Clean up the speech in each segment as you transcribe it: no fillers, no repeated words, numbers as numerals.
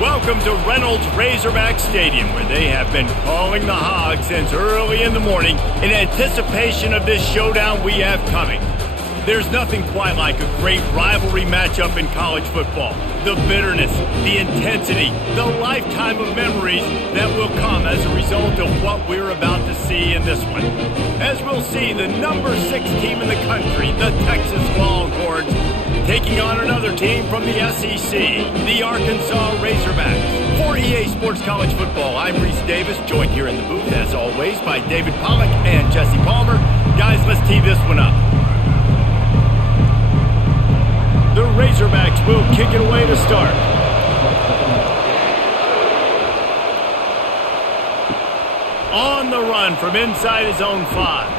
Welcome to Reynolds Razorback Stadium, where they have been calling the Hogs since early in the morning in anticipation of this showdown we have coming. There's nothing quite like a great rivalry matchup in college football. The bitterness, the intensity, the lifetime of memories that will come as a result of what we're about to see in this one. As we'll see, the number 6 team in the country, the Texas Longhorns, taking on another team from the SEC, the Arkansas Razorbacks. For EA Sports College Football, I'm Reese Davis, joined here in the booth, as always, by David Pollack and Jesse Palmer. Guys, let's tee this one up. The Razorbacks will kick it away to start. On the run from inside his own 5.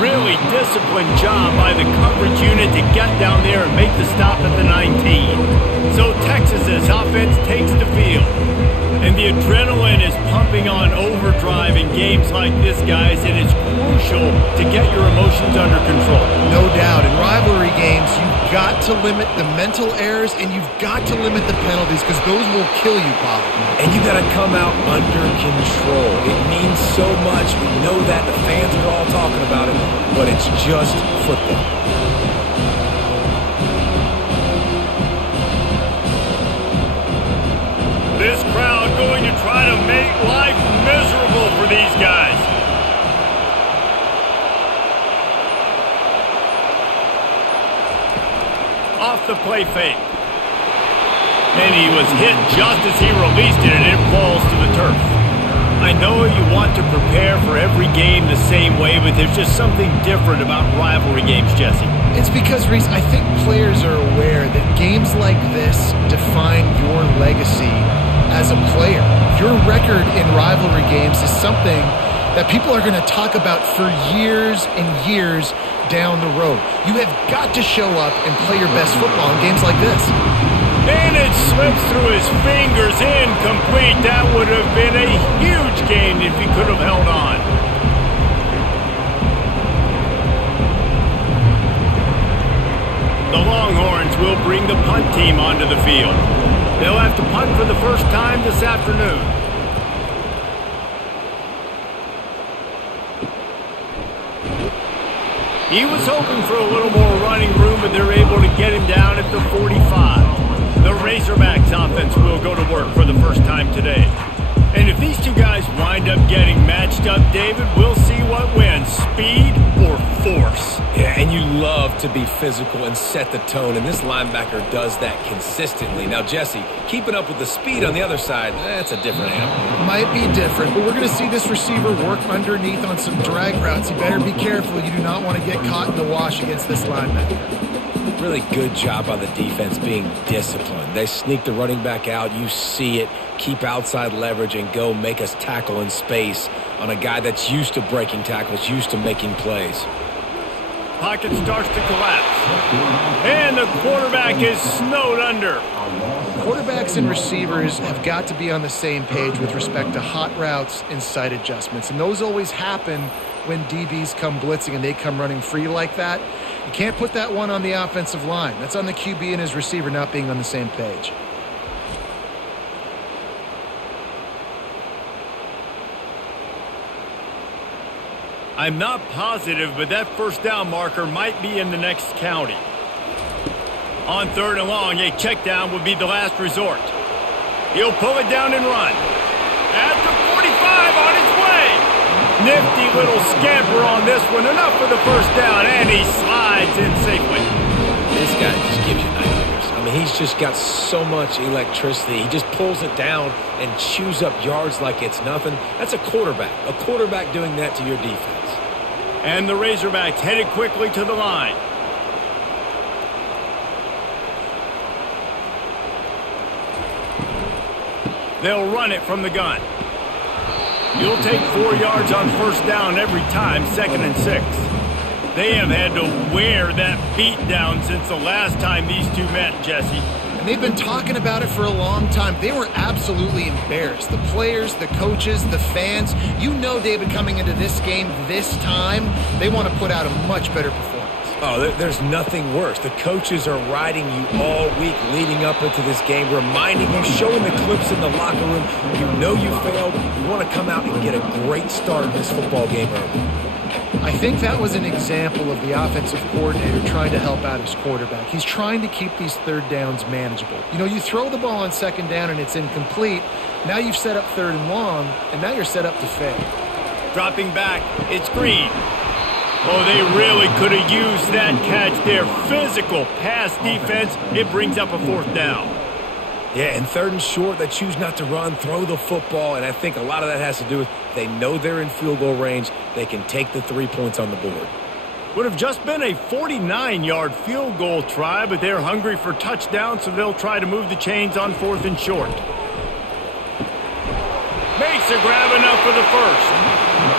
Really disciplined job by the coverage unit to get down there and make the stop at the 19. So Texas's offense takes the field. And the adrenaline is pumping on overdrive in games like this, guys. It is crucial to get your emotions under control. No doubt. In rivalry games, you've got to limit the mental errors and you've got to limit the penalties because those will kill you, Paul. And you got to come out under control. It means so much. We know that. The fans are all talking about it, but it's just football. This crowd going to try to make life miserable for these guys. Off the play fake. And he was hit just as he released it, and it falls to the turf. I know you want to prepare for every game the same way, but there's just something different about rivalry games, Jesse. It's because, Reese, I think players are aware that games like this define your legacy as a player. Your record in rivalry games is something that people are going to talk about for years and years down the road. You have got to show up and play your best football in games like this. And it slips through his fingers, incomplete. That would have been a huge gain if he could have held on. The Longhorns will bring the punt team onto the field. They'll have to punt for the first time this afternoon. He was hoping for a little more running room, but they're able to get him down at the 45. The Razorbacks offense will go to work for the first time today. And if these two guys wind up getting matched up, David, we'll see what wins, speed or force. Yeah, and you love to be physical and set the tone, and this linebacker does that consistently. Now, Jesse, keeping up with the speed on the other side, that's a different animal. Might be different, but we're going to see this receiver work underneath on some drag routes. You better be careful. You do not want to get caught in the wash against this linebacker. Really good job by the defense being disciplined. They sneak the running back out. You see it. Keep outside leverage and go make us tackle in space on a guy that's used to breaking tackles, used to making plays. Pocket starts to collapse. And the quarterback is snowed under. Quarterbacks and receivers have got to be on the same page with respect to hot routes and sight adjustments. And those always happen when DBs come blitzing and they come running free like that. You can't put that one on the offensive line. That's on the QB and his receiver not being on the same page. I'm not positive, but that first down marker might be in the next county. On 3rd and long, a check down would be the last resort. He'll pull it down and run. At the 45, on his way. Nifty little scamper on this one. Enough for the first down, and he slides in safely. This guy just gives you nightmares. I mean, he's just got so much electricity. He just pulls it down and chews up yards like it's nothing. That's a quarterback. A quarterback doing that to your defense. And the Razorbacks headed quickly to the line. They'll run it from the gun. You'll take 4 yards on first down every time, 2nd and 6. They have had to wear that beat down since the last time these two met, Jesse. And they've been talking about it for a long time. They were absolutely embarrassed. The players, the coaches, the fans. You know, David, coming into this game this time, they want to put out a much better performance. Oh, there's nothing worse. The coaches are riding you all week leading up into this game, reminding you, showing the clips in the locker room. You know you failed. You want to come out and get a great start in this football game early. I think that was an example of the offensive coordinator trying to help out his quarterback. He's trying to keep these third downs manageable. You know, you throw the ball on second down and it's incomplete. Now you've set up third and long, and now you're set up to fail. Dropping back, it's Green. Oh, they really could have used that catch there. Physical pass defense. It brings up a fourth down. Yeah, and third and short, they choose not to run, throw the football, and I think a lot of that has to do with they know they're in field goal range. They can take the 3 points on the board. Would have just been a 49-yard field goal try, but they're hungry for touchdown, so they'll try to move the chains on fourth and short. Makes a grab enough for the first.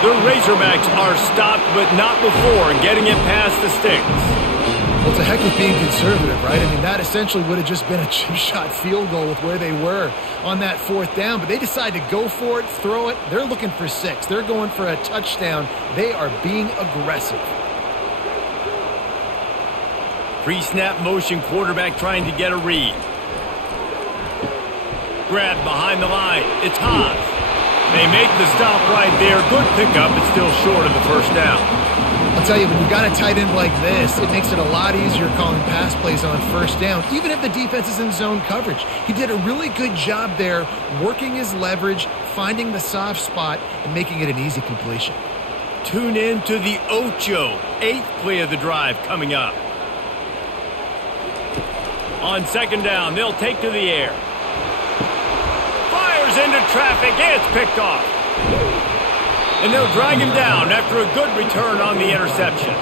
The Razorbacks are stopped, but not before getting it past the sticks. Well, it's a heck of being conservative, right? I mean, that essentially would have just been a chip shot field goal with where they were on that fourth down, but they decide to go for it, throw it. They're looking for 6. They're going for a touchdown. They are being aggressive. Pre-snap motion, quarterback trying to get a read. Grab behind the line. It's Haas. They make the stop right there. Good pickup, but still short of the first down. I'll tell you, when you've got a tight end like this, it makes it a lot easier calling pass plays on first down, even if the defense is in zone coverage. He did a really good job there, working his leverage, finding the soft spot, and making it an easy completion. Tune in to the Ocho, 8th play of the drive coming up. On second down, they'll take to the air. Fires into traffic, it's picked off. And they'll drag him down after a good return on the interception.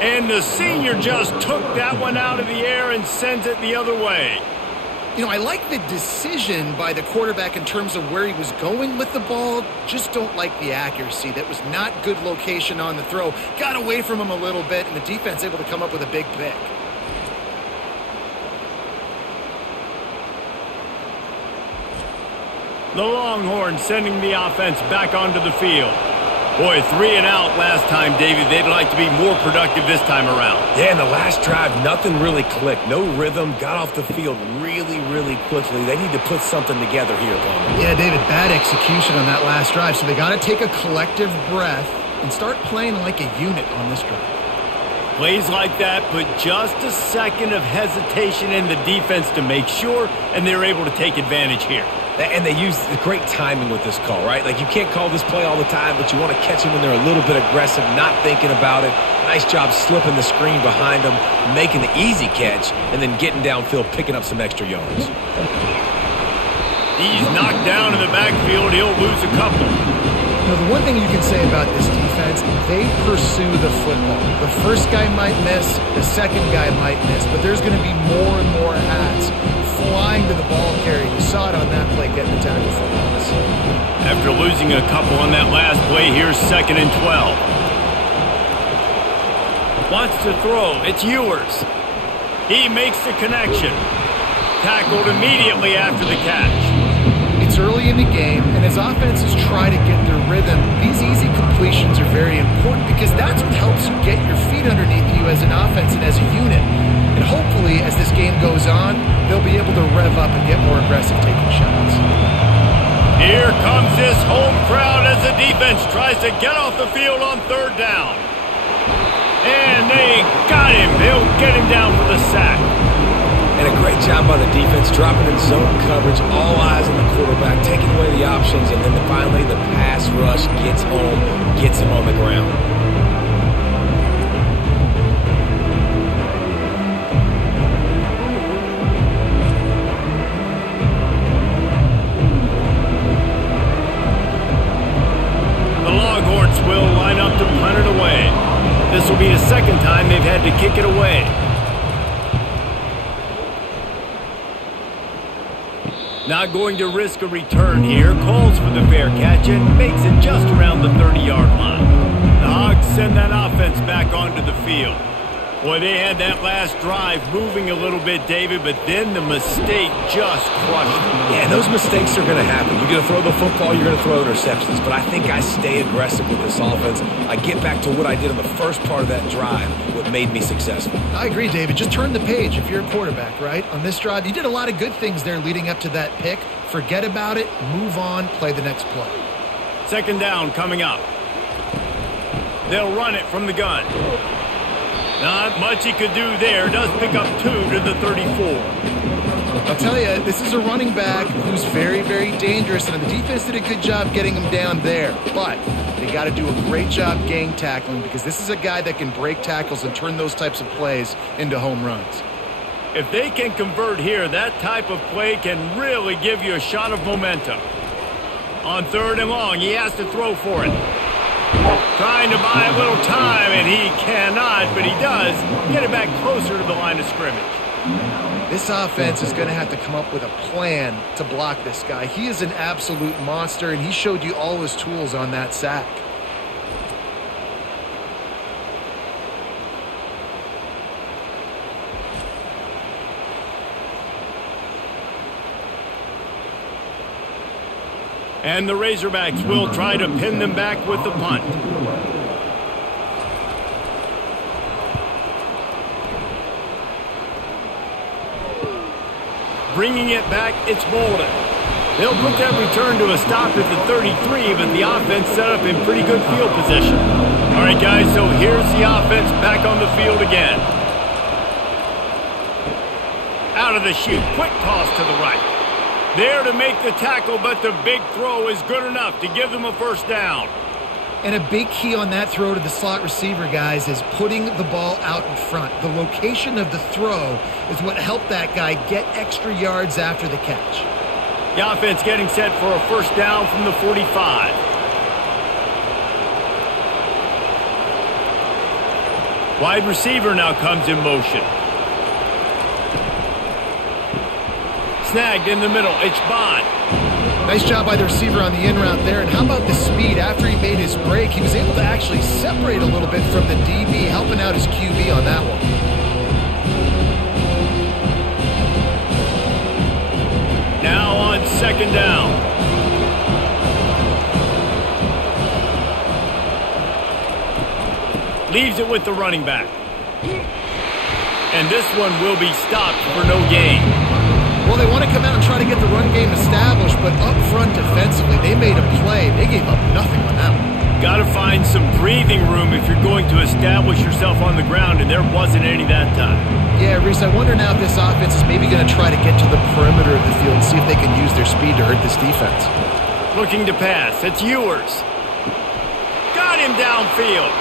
And the senior just took that one out of the air and sends it the other way. You know, I like the decision by the quarterback in terms of where he was going with the ball. Just don't like the accuracy. That was not good location on the throw. Got away from him a little bit, and the defense able to come up with a big pick. The Longhorns sending the offense back onto the field. Boy, 3 and out last time, David. They'd like to be more productive this time around. Yeah, in the last drive, nothing really clicked. No rhythm, got off the field really, really quickly. They need to put something together here, Palmer. Yeah, David, bad execution on that last drive. So they got to take a collective breath and start playing like a unit on this drive. Plays like that put just a second of hesitation in the defense to make sure, and they're able to take advantage here. And they use the great timing with this call, right? Like, you can't call this play all the time, but you want to catch them when they're a little bit aggressive, not thinking about it. Nice job slipping the screen behind them, making the easy catch, and then getting downfield, picking up some extra yards. He's knocked down in the backfield. He'll lose a couple. You know, the one thing you can say about this defense, they pursue the football. The first guy might miss, the second guy might miss, but there's going to be more and more hats flying to the ball carrier. You saw it on that play getting the tackle for loss. After losing a couple on that last play, here's 2nd and 12. Wants to throw. It's Ewers. He makes the connection. Tackled immediately after the catch. It's early in the game, and as offenses try to get their rhythm, these easy completions are very important because that's what helps you get your feet underneath you as an offense and as a unit. And hopefully, as this game goes on, they'll be able to rev up and get more aggressive taking shots. Here comes this home crowd as the defense tries to get off the field on 3rd down. And they got him. They'll get him down for the sack. And a great job by the defense, dropping in zone coverage, all eyes on the quarterback, taking away the options, and then finally the pass rush gets home, gets him on the ground. The Longhorns will line up to punt it away. This will be the 2nd time they've had to kick it away. Not going to risk a return here. Calls for the fair catch and makes it just around the 30-yard line. The Hogs send that offense back onto the field. Boy, they had that last drive moving a little bit, David, but then the mistake just crushed them. Yeah, those mistakes are going to happen. You're going to throw the football, you're going to throw interceptions. But I think I stay aggressive with this offense. I get back to what I did in the first part of that drive, what made me successful. I agree, David. Just turn the page if you're a quarterback, right? On this drive, you did a lot of good things there leading up to that pick. Forget about it, move on, play the next play. Second down coming up. They'll run it from the gun. Not much he could do there. Does pick up 2 to the 34. I'll tell you, this is a running back who's very, very dangerous, and the defense did a good job getting him down there. But they got to do a great job gang tackling because this is a guy that can break tackles and turn those types of plays into home runs. If they can convert here, that type of play can really give you a shot of momentum. On 3rd and long, he has to throw for it. Trying to buy a little time, and he cannot, but he does get it back closer to the line of scrimmage. This offense is going to have to come up with a plan to block this guy. He is an absolute monster, and he showed you all his tools on that sack. And the Razorbacks will try to pin them back with the punt. Bringing it back, it's Bolden. They'll put that return to a stop at the 33, but the offense set up in pretty good field position. All right, guys, so here's the offense back on the field again. Out of the chute, quick toss to the right. There to make the tackle, but the big throw is good enough to give them a first down. And a big key on that throw to the slot receiver, guys, is putting the ball out in front. The location of the throw is what helped that guy get extra yards after the catch. The offense getting set for a first down from the 45. Wide receiver now comes in motion. Snagged in the middle. It's Bond. Nice job by the receiver on the in route there. And how about the speed? After he made his break, he was able to actually separate a little bit from the DB, helping out his QB on that one. Now on second down. Leaves it with the running back. And this one will be stopped for no gain. Well, they want to come out and try to get the run game established, but up front defensively, they made a play. They gave up nothing on that one. Got to find some breathing room if you're going to establish yourself on the ground, and there wasn't any that time. Yeah, Reese, I wonder now if this offense is maybe going to try to get to the perimeter of the field and see if they can use their speed to hurt this defense. Looking to pass. It's Ewers. Got him downfield.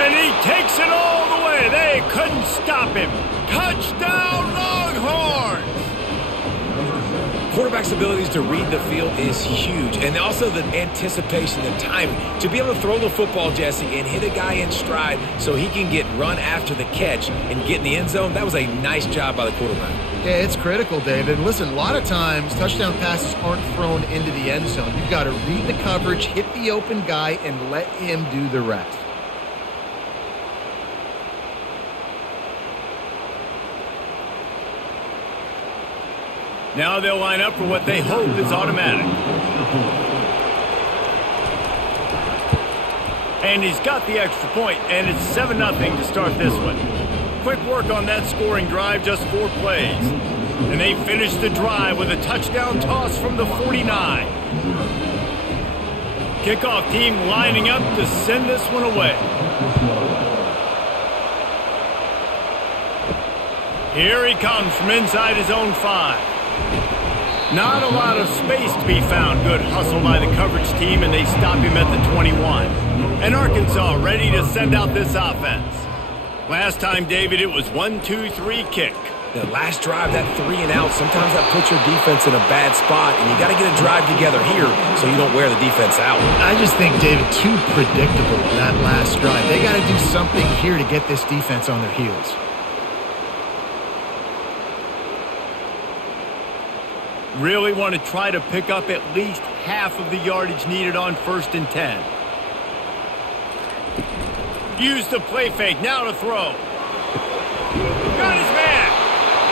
And he takes it all the way. They couldn't stop him. Touchdown, Longhorns! Quarterback's abilities to read the field is huge, and also the anticipation, the timing. To be able to throw the football, Jesse, and hit a guy in stride so he can get run after the catch and get in the end zone, that was a nice job by the quarterback. Yeah, it's critical, David. Listen, a lot of times touchdown passes aren't thrown into the end zone. You've got to read the coverage, hit the open guy, and let him do the rest. Now they'll line up for what they hope is automatic. And he's got the extra point, and it's 7-0 to start this one. Quick work on that scoring drive, just 4 plays. And they finish the drive with a touchdown toss from the 49. Kickoff team lining up to send this one away. Here he comes from inside his own 5. Not a lot of space to be found. Good hustle by the coverage team, and they stop him at the 21. And Arkansas ready to send out this offense. Last time, David, it was 1-2-3 kick. The last drive, that 3 and out, sometimes that puts your defense in a bad spot, and you got to get a drive together here so you don't wear the defense out. I just think, David, too predictable that last drive. They got to do something here to get this defense on their heels. Really want to try to pick up at least half of the yardage needed on 1st and 10. Use the play fake, now to throw.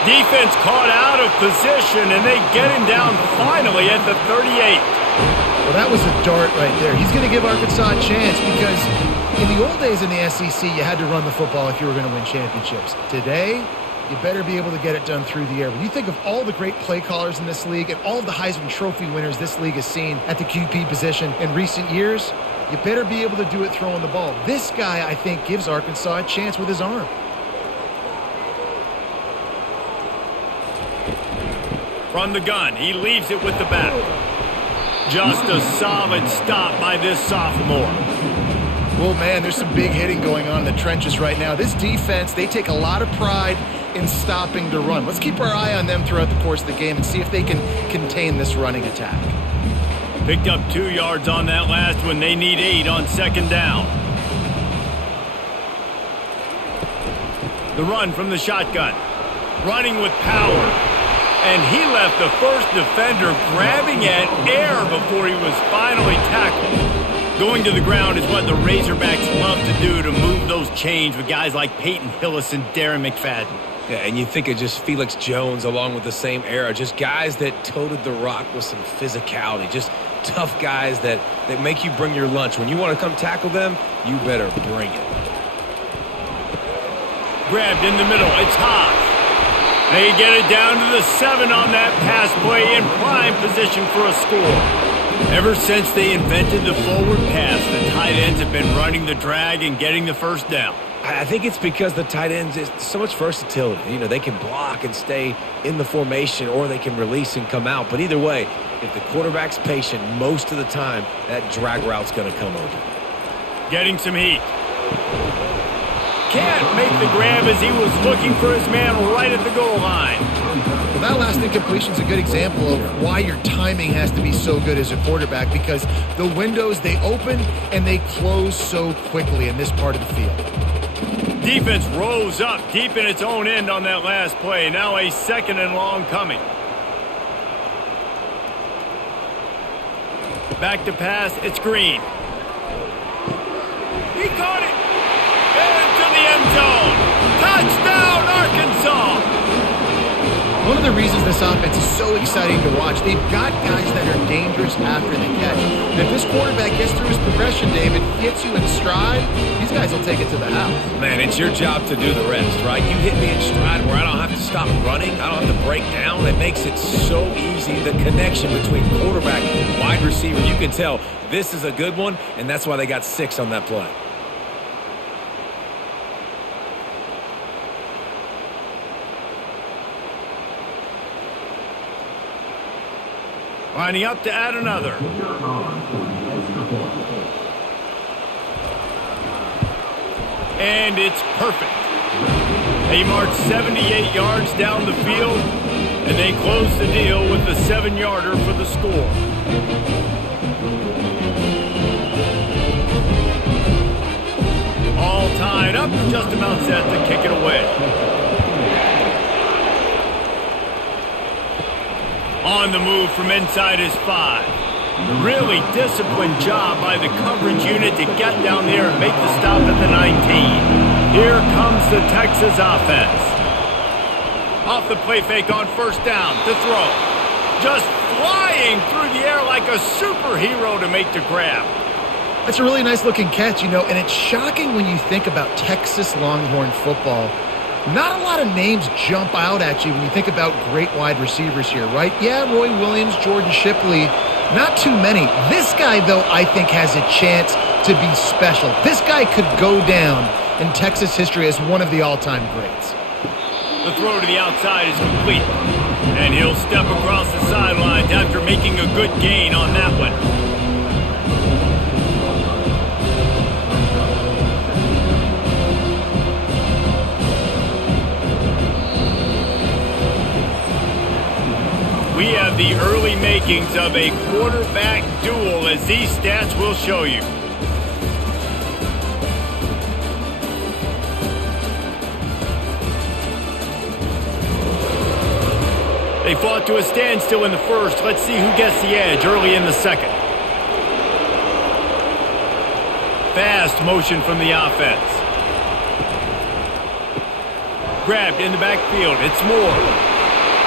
Defense caught out of position, and they get him down finally at the 38. Well, that was a dart right there. He's going to give Arkansas a chance because in the old days in the SEC, you had to run the football if you were going to win championships. Today, you better be able to get it done through the air. When you think of all the great play callers in this league and all of the Heisman Trophy winners this league has seen at the QB position in recent years, you better be able to do it throwing the ball. This guy, I think, gives Arkansas a chance with his arm. From the gun, he leaves it with the back. Just a solid stop by this sophomore. Well, man, there's some big hitting going on in the trenches right now. This defense, they take a lot of pride in stopping the run. Let's keep our eye on them throughout the course of the game and see if they can contain this running attack. Picked up 2 yards on that last one. They need 8 on second down. The run from the shotgun. Running with power. And he left the first defender grabbing at air before he was finally tackled. Going to the ground is what the Razorbacks love to do to move those chains with guys like Peyton Hillis and Darren McFadden. Yeah, and you think of just Felix Jones along with the same era, just guys that toted the rock with some physicality, just tough guys that make you bring your lunch. When you want to come tackle them, you better bring it. Grabbed in the middle, it's Haas. They get it down to the 7 on that pass play in prime position for a score. Ever since they invented the forward pass, the tight ends have been running the drag and getting the first down. I think it's because the tight ends is so much versatility. You know, they can block and stay in the formation, or they can release and come out. But either way, if the quarterback's patient most of the time, that drag route's going to come open. Getting some heat. Can't make the grab as he was looking for his man right at the goal line. Well, that last incompletion is a good example of why your timing has to be so good as a quarterback, because the windows, they open and they close so quickly in this part of the field. Defense rose up deep in its own end on that last play. Now a 2nd and long coming. Back to pass, it's Green. He caught it. Into the end zone. Touchdown, Arkansas. One of the reasons this offense is so exciting to watch, they've got guys that are dangerous after the catch. And if this quarterback gets through his progression, David, hits you in stride, these guys will take it to the house. Man, it's your job to do the rest, right? You hit me in stride where I don't have to stop running. I don't have to break down. It makes it so easy. The connection between quarterback and wide receiver, you can tell this is a good one, and that's why they got 6 on that play. Lining up to add another. And it's perfect. They march 78 yards down the field, and they close the deal with the 7-yarder for the score. All tied up, just about set to kick it away. On the move from inside his 5. Really disciplined job by the coverage unit to get down there and make the stop at the 19. Here comes the Texas offense. Off the play fake on first down to throw. Just flying through the air like a superhero to make the grab. That's a really nice looking catch, you know, and it's shocking when you think about Texas Longhorn football. Not a lot of names jump out at you when you think about great wide receivers here, right? Yeah, Roy Williams, Jordan Shipley, not too many. This guy, though, I think has a chance to be special. This guy could go down in Texas history as one of the all-time greats. The throw to the outside is complete, and he'll step across the sidelines after making a good gain on that one. We have the early makings of a quarterback duel, as these stats will show you. They fought to a standstill in the first. Let's see who gets the edge early in the second. Fast motion from the offense. grabbed in the backfield. It's Moore.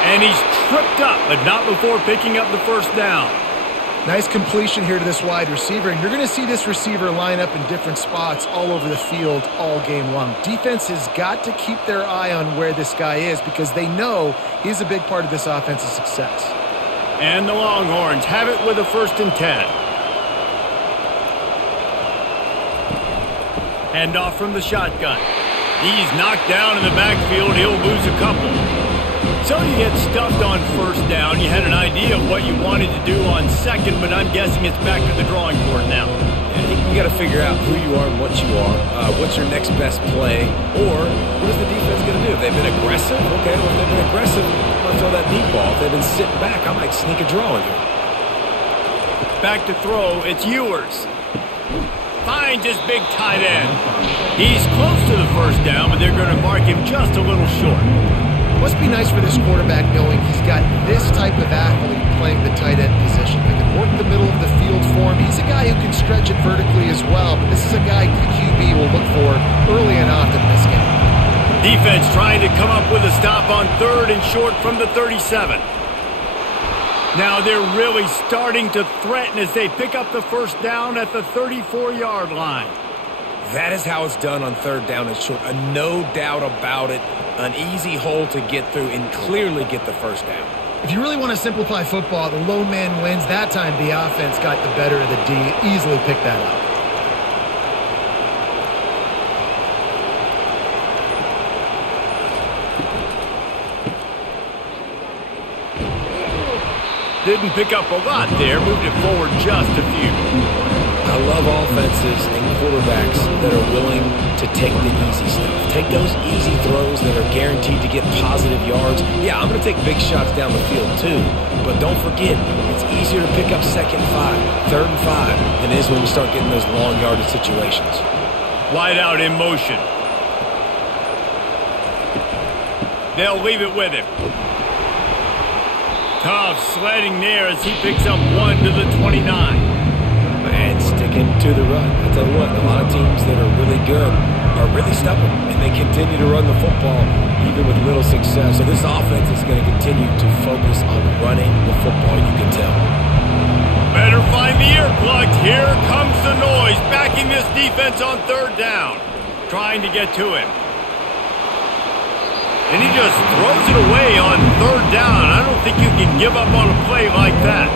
And he's tripped up, but not before picking up the first down. Nice completion here to this wide receiver, and you're going to see this receiver line up in different spots all over the field all game long. Defense has got to keep their eye on where this guy is because they know he's a big part of this offense's success. And the Longhorns have it with a 1st and 10. Hand off from the shotgun. He's knocked down in the backfield. He'll lose a couple. So you get stuffed on 1st down. You had an idea of what you wanted to do on 2nd, but I'm guessing it's back to the drawing board now. And you got to figure out who you are and what you are. What's your next best play? Or what is the defense going to do? If they've been aggressive, okay, well, if they've been aggressive, I'm going to throw that deep ball. If they've been sitting back, I might sneak a draw in here. Back to throw. It's Ewers. Finds his big tight end. He's close to the 1st down, but they're going to mark him just a little short. Must be nice for this quarterback knowing he's got this type of athlete playing the tight end position. They can work the middle of the field for him. He's a guy who can stretch it vertically as well, but this is a guy the QB will look for early and often in this game. Defense trying to come up with a stop on 3rd and short from the 37. Now they're really starting to threaten as they pick up the 1st down at the 34-yard line. That is how it's done on 3rd down and short. No doubt about it. An easy hole to get through and clearly get the 1st down. If you really want to simplify football, the lone man wins. That time the offense got the better of the D. Easily picked that up. Didn't pick up a lot there. Moved it forward just a few. I love offenses and quarterbacks that are willing to take the easy stuff. Take those easy throws that are guaranteed to get positive yards. Yeah, I'm going to take big shots down the field too, but don't forget, it's easier to pick up 2nd and 5, 3rd and 5 than it is when we start getting those long yardage situations. Wide out in motion. They'll leave it with him. Tough sledding there as he picks up 1 to the 29. And sticking to the run. I tell you what, a lot of teams that are really good are really stubborn, and they continue to run the football even with little success. So this offense is going to continue to focus on running the football, you can tell. Better find the earplugs. Here comes the noise, backing this defense on 3rd down. Trying to get to him. And he just throws it away on 3rd down. I don't think you can give up on a play like that.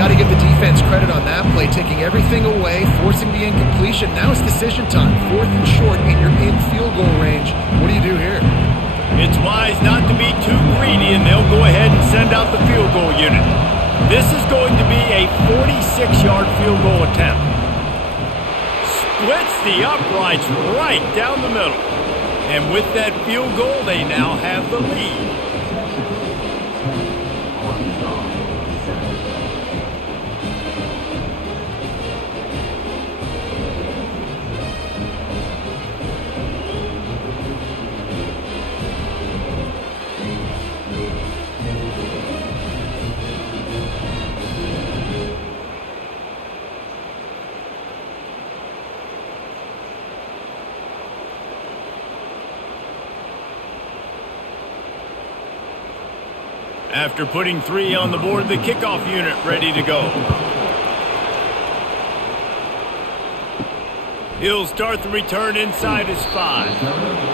Got to give the defense credit on that play, taking everything away, forcing the incompletion. Now it's decision time. 4th and short, and you're in field goal range. What do you do here? It's wise not to be too greedy, and they'll go ahead and send out the field goal unit. This is going to be a 46-yard field goal attempt. Splits the uprights right down the middle. And with that field goal, they now have the lead. After putting 3 on the board, the kickoff unit ready to go. He'll start the return inside his 5.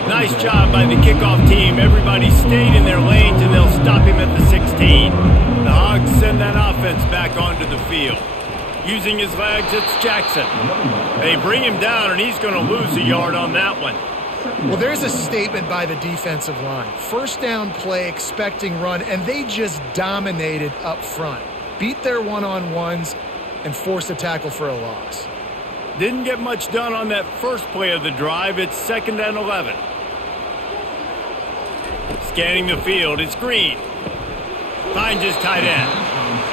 Nice job by the kickoff team. Everybody stayed in their lanes, and they'll stop him at the 16. The Hogs send that offense back onto the field. Using his legs, it's Jackson. They bring him down, and he's going to lose a yard on that one. Well, there's a statement by the defensive line. 1st down play, expecting run, and they just dominated up front. Beat their one-on-ones and forced a tackle for a loss. Didn't get much done on that first play of the drive. It's 2nd and 11. Scanning the field, it's Green. Finds his tight end.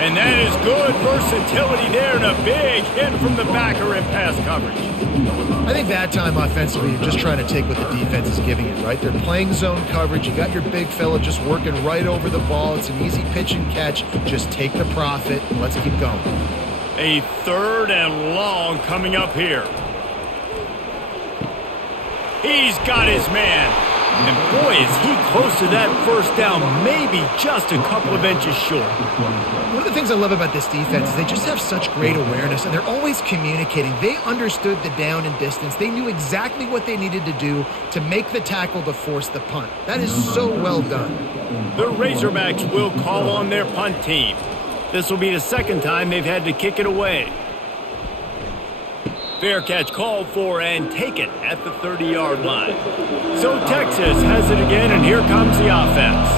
And that is good versatility there and a big hit from the backer in pass coverage. I think that time offensively, you're just trying to take what the defense is giving you, right? They're playing zone coverage. You got your big fella just working right over the ball. It's an easy pitch and catch. Just take the profit and let's keep going. A 3rd and long coming up here. He's got his man. And boy, is he close to that first down, maybe just a couple of inches short. One of the things I love about this defense is they just have such great awareness, and they're always communicating. They understood the down and distance. They knew exactly what they needed to do to make the tackle to force the punt. That is so well done. The Razorbacks will call on their punt team. This will be the second time they've had to kick it away. Fair catch called for and taken at the 30-yard line. So Texas has it again, and here comes the offense.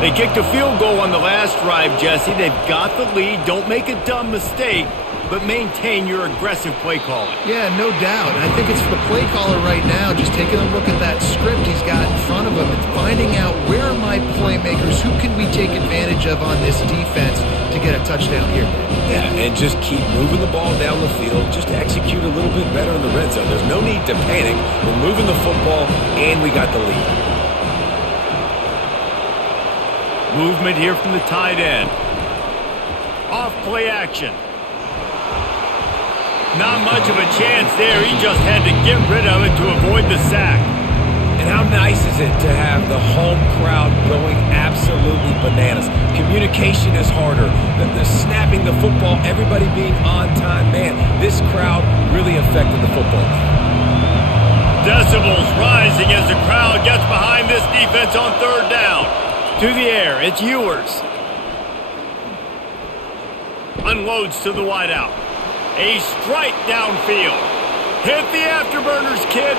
They kicked a field goal on the last drive, Jesse. They've got the lead. Don't make a dumb mistake, but maintain your aggressive play calling. Yeah, no doubt. I think it's for the play caller right now, just taking a look at that script he's got in front of him and finding out where are my playmakers, who can we take advantage of on this defense to get a touchdown here. Yeah, and just keep moving the ball down the field. Just execute a little bit better in the red zone. There's no need to panic. We're moving the football, and we got the lead. Movement here from the tight end. Off play action. Not much of a chance there. He just had to get rid of it to avoid the sack. And how nice is it to have the home crowd going absolutely bananas? Communication is harder. The snapping the football, everybody being on time. Man, this crowd really affected the football game. Decibels rising as the crowd gets behind this defense on third down. To the air, it's Ewers. Unloads to the wideout. A strike downfield. Hit the afterburners, kid.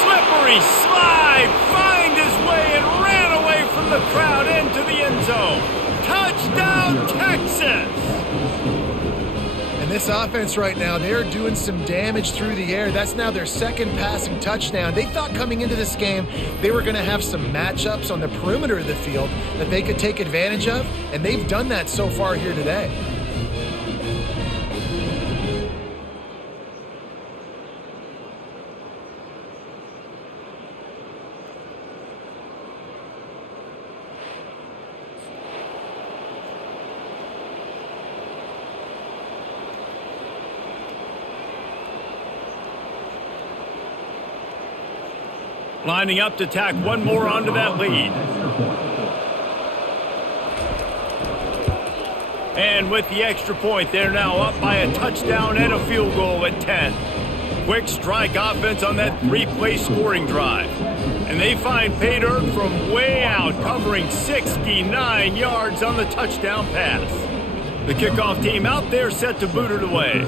Slippery slide. Find his way and ran away from the crowd into the end zone. Touchdown, Texas. And this offense right now, they're doing some damage through the air. That's now their second passing touchdown. They thought coming into this game they were going to have some matchups on the perimeter of the field that they could take advantage of, and they've done that so far here today. Lining up to tack one more onto that lead. And with the extra point, they're now up by a touchdown and a field goal at 10. Quick strike offense on that three-play scoring drive. And they find pay dirt from way out, covering 69 yards on the touchdown pass. The kickoff team out there set to boot it away.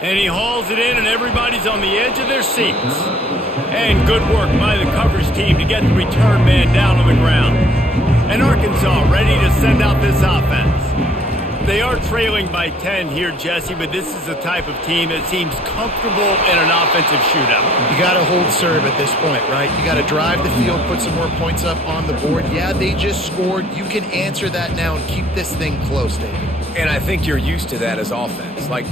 And he hauls it in, and everybody's on the edge of their seats. And good work by the coverage team to get the return man down on the ground. And Arkansas ready to send out this offense. They are trailing by 10 here, Jesse, but this is the type of team that seems comfortable in an offensive shootout. You got to hold serve at this point, right? You got to drive the field, put some more points up on the board. Yeah, they just scored. You can answer that now and keep this thing close, David. And I think you're used to that as offense. Like,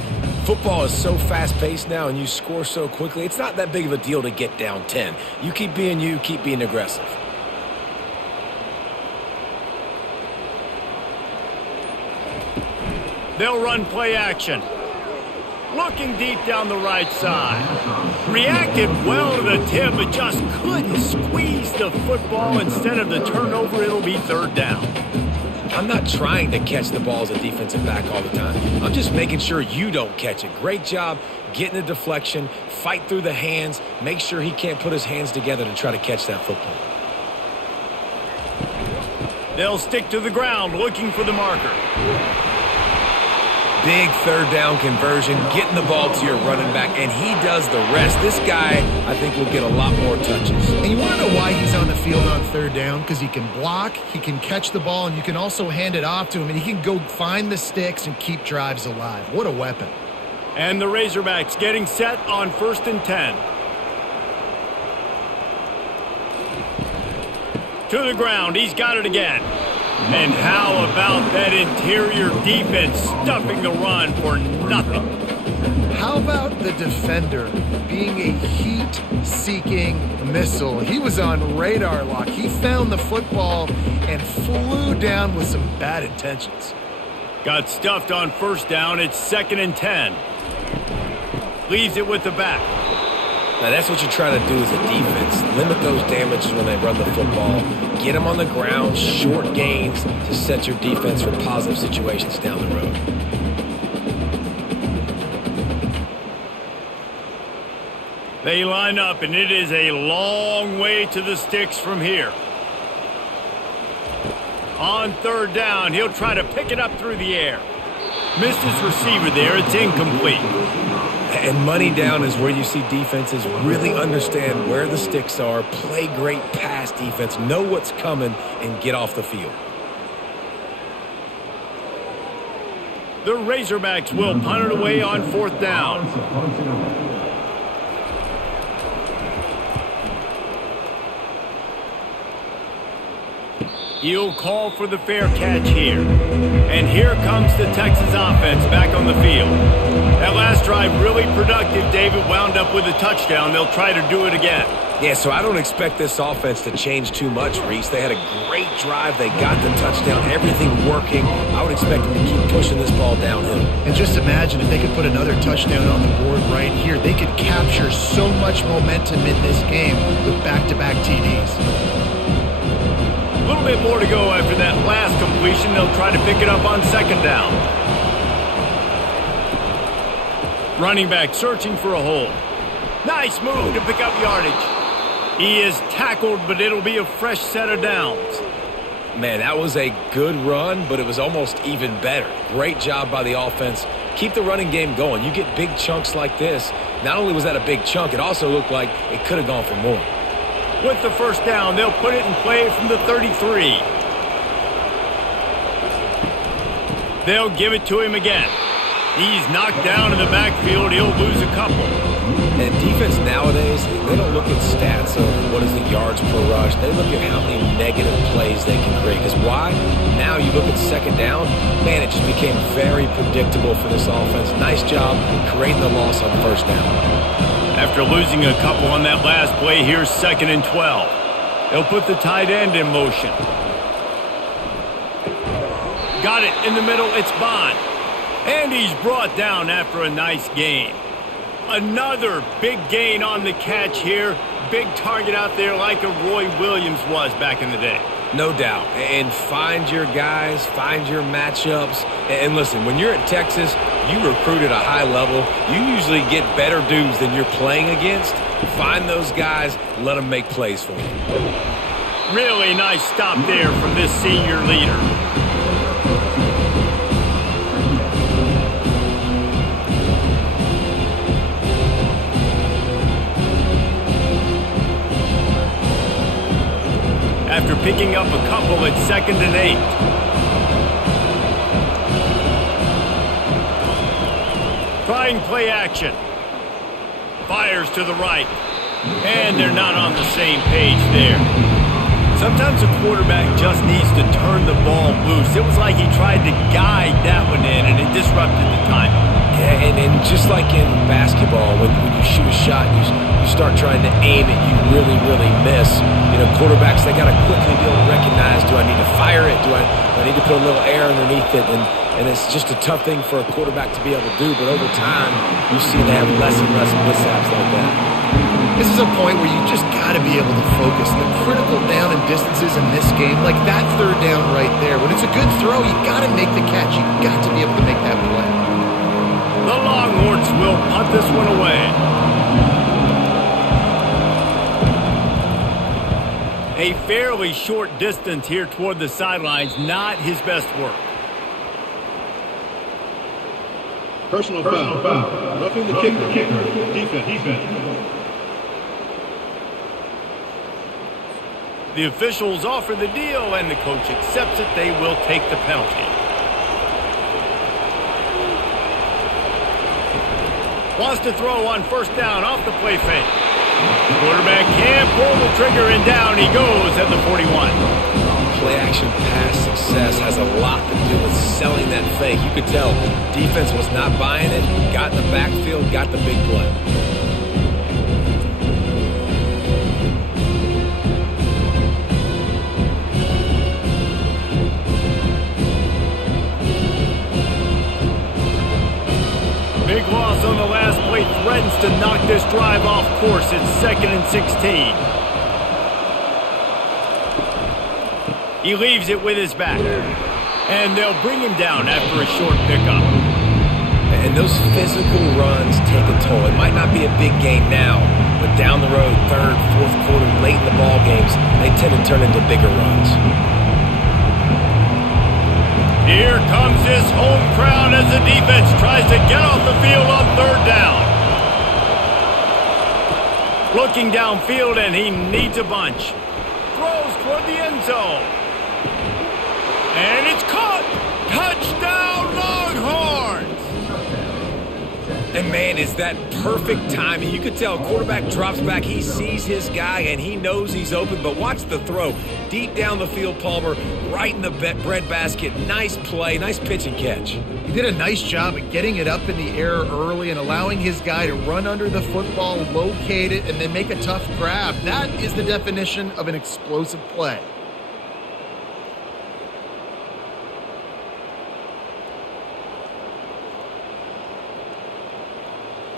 football is so fast-paced now and you score so quickly, it's not that big of a deal to get down 10. You keep being aggressive. They'll run play action. Looking deep down the right side. Reacted well to the tip, but just couldn't squeeze the football. Instead of the turnover, it'll be third down. I'm not trying to catch the ball as a defensive back all the time. I'm just making sure you don't catch it. Great job getting the deflection, fight through the hands, make sure he can't put his hands together to try to catch that football. They'll stick to the ground looking for the marker. Big third down conversion, getting the ball to your running back, and he does the rest. This guy, I think, will get a lot more touches. And you want to know why he's on the field on third down? Because he can block, he can catch the ball, and you can also hand it off to him, and he can go find the sticks and keep drives alive. What a weapon. And the Razorbacks getting set on 1st and 10. To the ground, he's got it again. And how about that interior defense stuffing the run for nothing? How about the defender being a heat-seeking missile? He was on radar lock. He found the football and flew down with some bad intentions. Got stuffed on 1st down. It's 2nd and 10. Leaves it with the back. Now, that's what you're trying to do as a defense. Limit those damages when they run the football. Get them on the ground, short gains to set your defense for positive situations down the road. They line up, and it is a long way to the sticks from here. On third down, he'll try to pick it up through the air. Missed his receiver there. It's incomplete. And money down is where you see defenses really understand where the sticks are, play great pass defense, know what's coming, and get off the field. The Razorbacks will punt it away on fourth down. He'll call for the fair catch here. And here comes the Texas offense back on the field. That last drive really productive. David wound up with a touchdown. They'll try to do it again. Yeah, so I don't expect this offense to change too much, Reese. They had a great drive. They got the touchdown. Everything working. I would expect them to keep pushing this ball downhill. And just imagine if they could put another touchdown on the board right here. They could capture so much momentum in this game with back-to-back TDs. A little bit more to go after that last completion. They'll try to pick it up on second down. Running back searching for a hole. Nice move to pick up yardage. He is tackled, but it'll be a fresh set of downs. Man, that was a good run, but it was almost even better. Great job by the offense. Keep the running game going. You get big chunks like this. Not only was that a big chunk, it also looked like it could have gone for more. With the first down, they'll put it in play from the 33. They'll give it to him again. He's knocked down in the backfield. He'll lose a couple. And defense nowadays, they don't look at stats of what is the yards per rush. They look at how many negative plays they can create. Because why? Now you look at second down, man, it just became very predictable for this offense. Nice job creating the loss on first down. After losing a couple on that last play, here's 2nd and 12. They'll put the tight end in motion. Got it in the middle. It's Bond. And he's brought down after a nice gain. Another big gain on the catch here. Big target out there like a Roy Williams was back in the day. No doubt. And find your guys, find your matchups. And listen, when you're at Texas, you recruit at a high level. You usually get better dudes than you're playing against. Find those guys, let them make plays for you. Really nice stop there from this senior leader. After picking up a couple at 2nd and 8. Trying play action. Fires to the right. And they're not on the same page there. Sometimes a quarterback just needs to turn the ball loose. It was like he tried to guide that one in, and it disrupted the timing. Yeah, and just like in basketball, when you shoot a shot, you start trying to aim it, you really, really miss. You know, quarterbacks, they got to quickly be able to recognize, do I need to fire it? Do I need to put a little air underneath it? And it's just a tough thing for a quarterback to be able to do, but over time, you see they have less and less mishaps like that. This is a point where you just got to be able to focus. The critical down and distances in this game, like that third down right there, when it's a good throw, you got to make the catch. You got to be able to make that play. The Longhorns will punt this one away. A fairly short distance here toward the sidelines, not his best work. Personal foul. Roughing the kicker. Defense. The officials offer the deal, and the coach accepts it. They will take the penalty. Wants to throw on first down off the play fake. Quarterback can't pull the trigger, and down he goes at the 41. Play action pass success has a lot to do with selling that fake. You could tell defense was not buying it, got in the backfield, got the big play. Big loss on the last play Elway threatens to knock this drive off course. It's 2nd and 16. He leaves it with his back. And they'll bring him down after a short pickup. And those physical runs take a toll. It might not be a big game now, but down the road, 3rd, 4th quarter, late in the ball games, they tend to turn into bigger runs. Here comes this home crowd as the defense tries to get off the field on 3rd down. Looking downfield, and he needs a bunch. Throws toward the end zone. And it's caught. Touchdown, Longhorns! And, man, is that perfect timing. You could tell quarterback drops back. He sees his guy, and he knows he's open. But watch the throw. Deep down the field, Palmer, right in the bread basket. Nice play, nice pitch and catch. He did a nice job at getting it up in the air early and allowing his guy to run under the football, locate it, and then make a tough grab. That is the definition of an explosive play.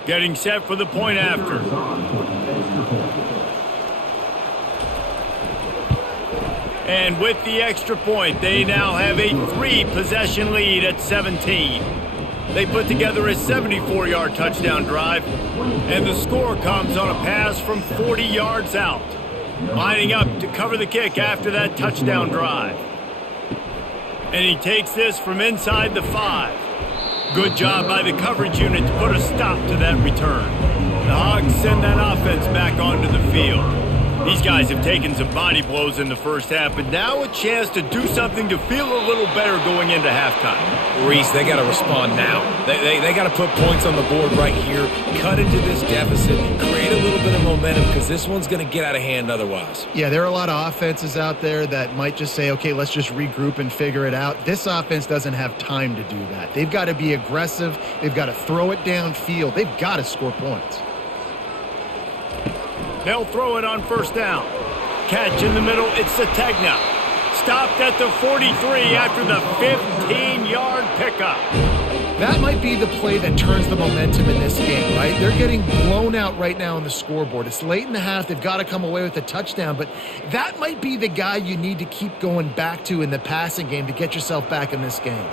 Getting set for the point after. And with the extra point, they now have a 3-possession lead at 17. They put together a 74-yard touchdown drive, and the score comes on a pass from 40 yards out. Lining up to cover the kick after that touchdown drive. And he takes this from inside the 5. Good job by the coverage unit to put a stop to that return. The Hogs send that offense back onto the field. These guys have taken some body blows in the first half, but now a chance to do something to feel a little better going into halftime. Reese, they got to respond now. They got to put points on the board right here, cut into this deficit, create a little bit of momentum because this one's going to get out of hand otherwise. Yeah, there are a lot of offenses out there that might just say, okay, let's just regroup and figure it out. This offense doesn't have time to do that. They've got to be aggressive. They've got to throw it downfield. They've got to score points. They'll throw it on 1st down. Catch in the middle, it's Sategna. Stopped at the 43 after the 15-yard pickup. That might be the play that turns the momentum in this game, right? They're getting blown out right now on the scoreboard. It's late in the half. They've got to come away with a touchdown, but that might be the guy you need to keep going back to in the passing game to get yourself back in this game.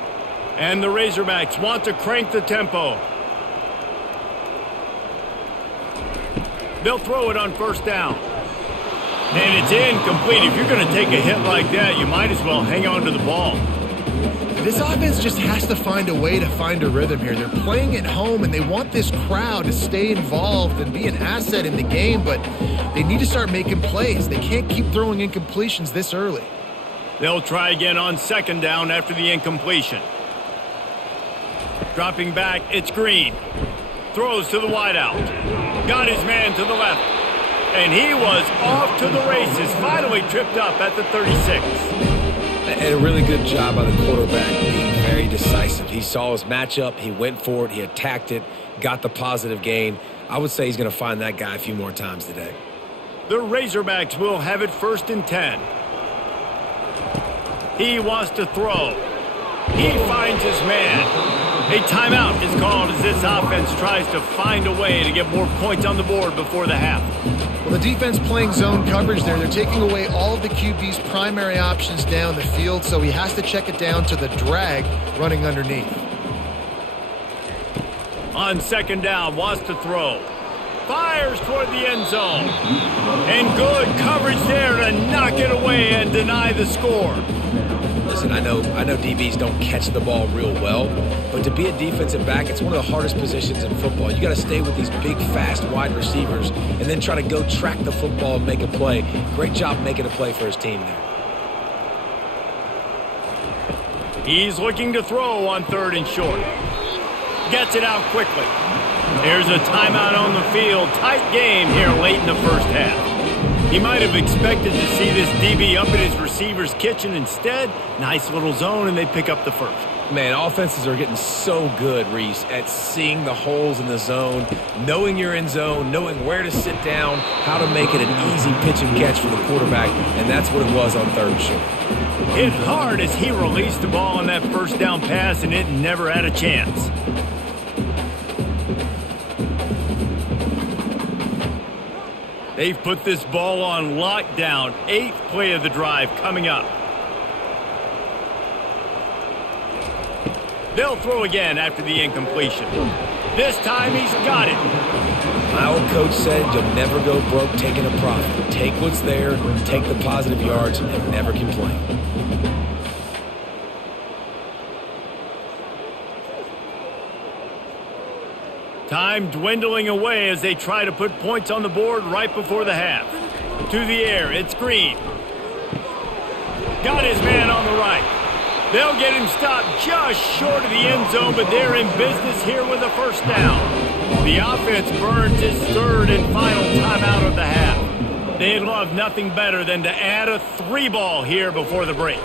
And the Razorbacks want to crank the tempo. They'll throw it on 1st down. And it's incomplete. If you're going to take a hit like that, you might as well hang on to the ball. This offense just has to find a way to find a rhythm here. They're playing at home, and they want this crowd to stay involved and be an asset in the game, but they need to start making plays. They can't keep throwing incompletions this early. They'll try again on 2nd down after the incompletion. Dropping back, it's Green. Throws to the wideout. Got his man to the left. And he was off to the races. Finally tripped up at the 36. And a really good job by the quarterback being very decisive. He saw his matchup. He went for it. He attacked it. Got the positive gain. I would say he's going to find that guy a few more times today. The Razorbacks will have it 1st and 10. He wants to throw. He finds his man. A timeout is called as this offense tries to find a way to get more points on the board before the half. Well, the defense playing zone coverage there. They're taking away all of the QB's primary options down the field, so he has to check it down to the drag running underneath. On 2nd down, wants to throw. Fires toward the end zone. And good coverage there to knock it away and deny the score. Listen, I know DBs don't catch the ball real well, but to be a defensive back, it's one of the hardest positions in football. You got to stay with these big, fast, wide receivers and then try to go track the football and make a play. Great job making a play for his team there. He's looking to throw on 3rd and short. Gets it out quickly. There's a timeout on the field. Tight game here late in the first half. He might have expected to see this DB up in his receiver's kitchen. Instead, nice little zone, and they pick up the 1st. Man, offenses are getting so good, Reese, at seeing the holes in the zone, knowing you're in zone, knowing where to sit down, how to make it an easy pitch and catch for the quarterback, and that's what it was on 3rd and short. Hit hard as he released the ball on that 1st down pass, and it never had a chance. They've put this ball on lockdown. 8th play of the drive coming up. They'll throw again after the incompletion. This time he's got it. My old coach said you'll never go broke taking a profit. Take what's there, take the positive yards, and never complain. Time dwindling away as they try to put points on the board right before the half. To the air, it's Green. Got his man on the right. They'll get him stopped just short of the end zone, but they're in business here with a first down. The offense burns its 3rd and final timeout of the half. They'd love nothing better than to add a 3-ball here before the break.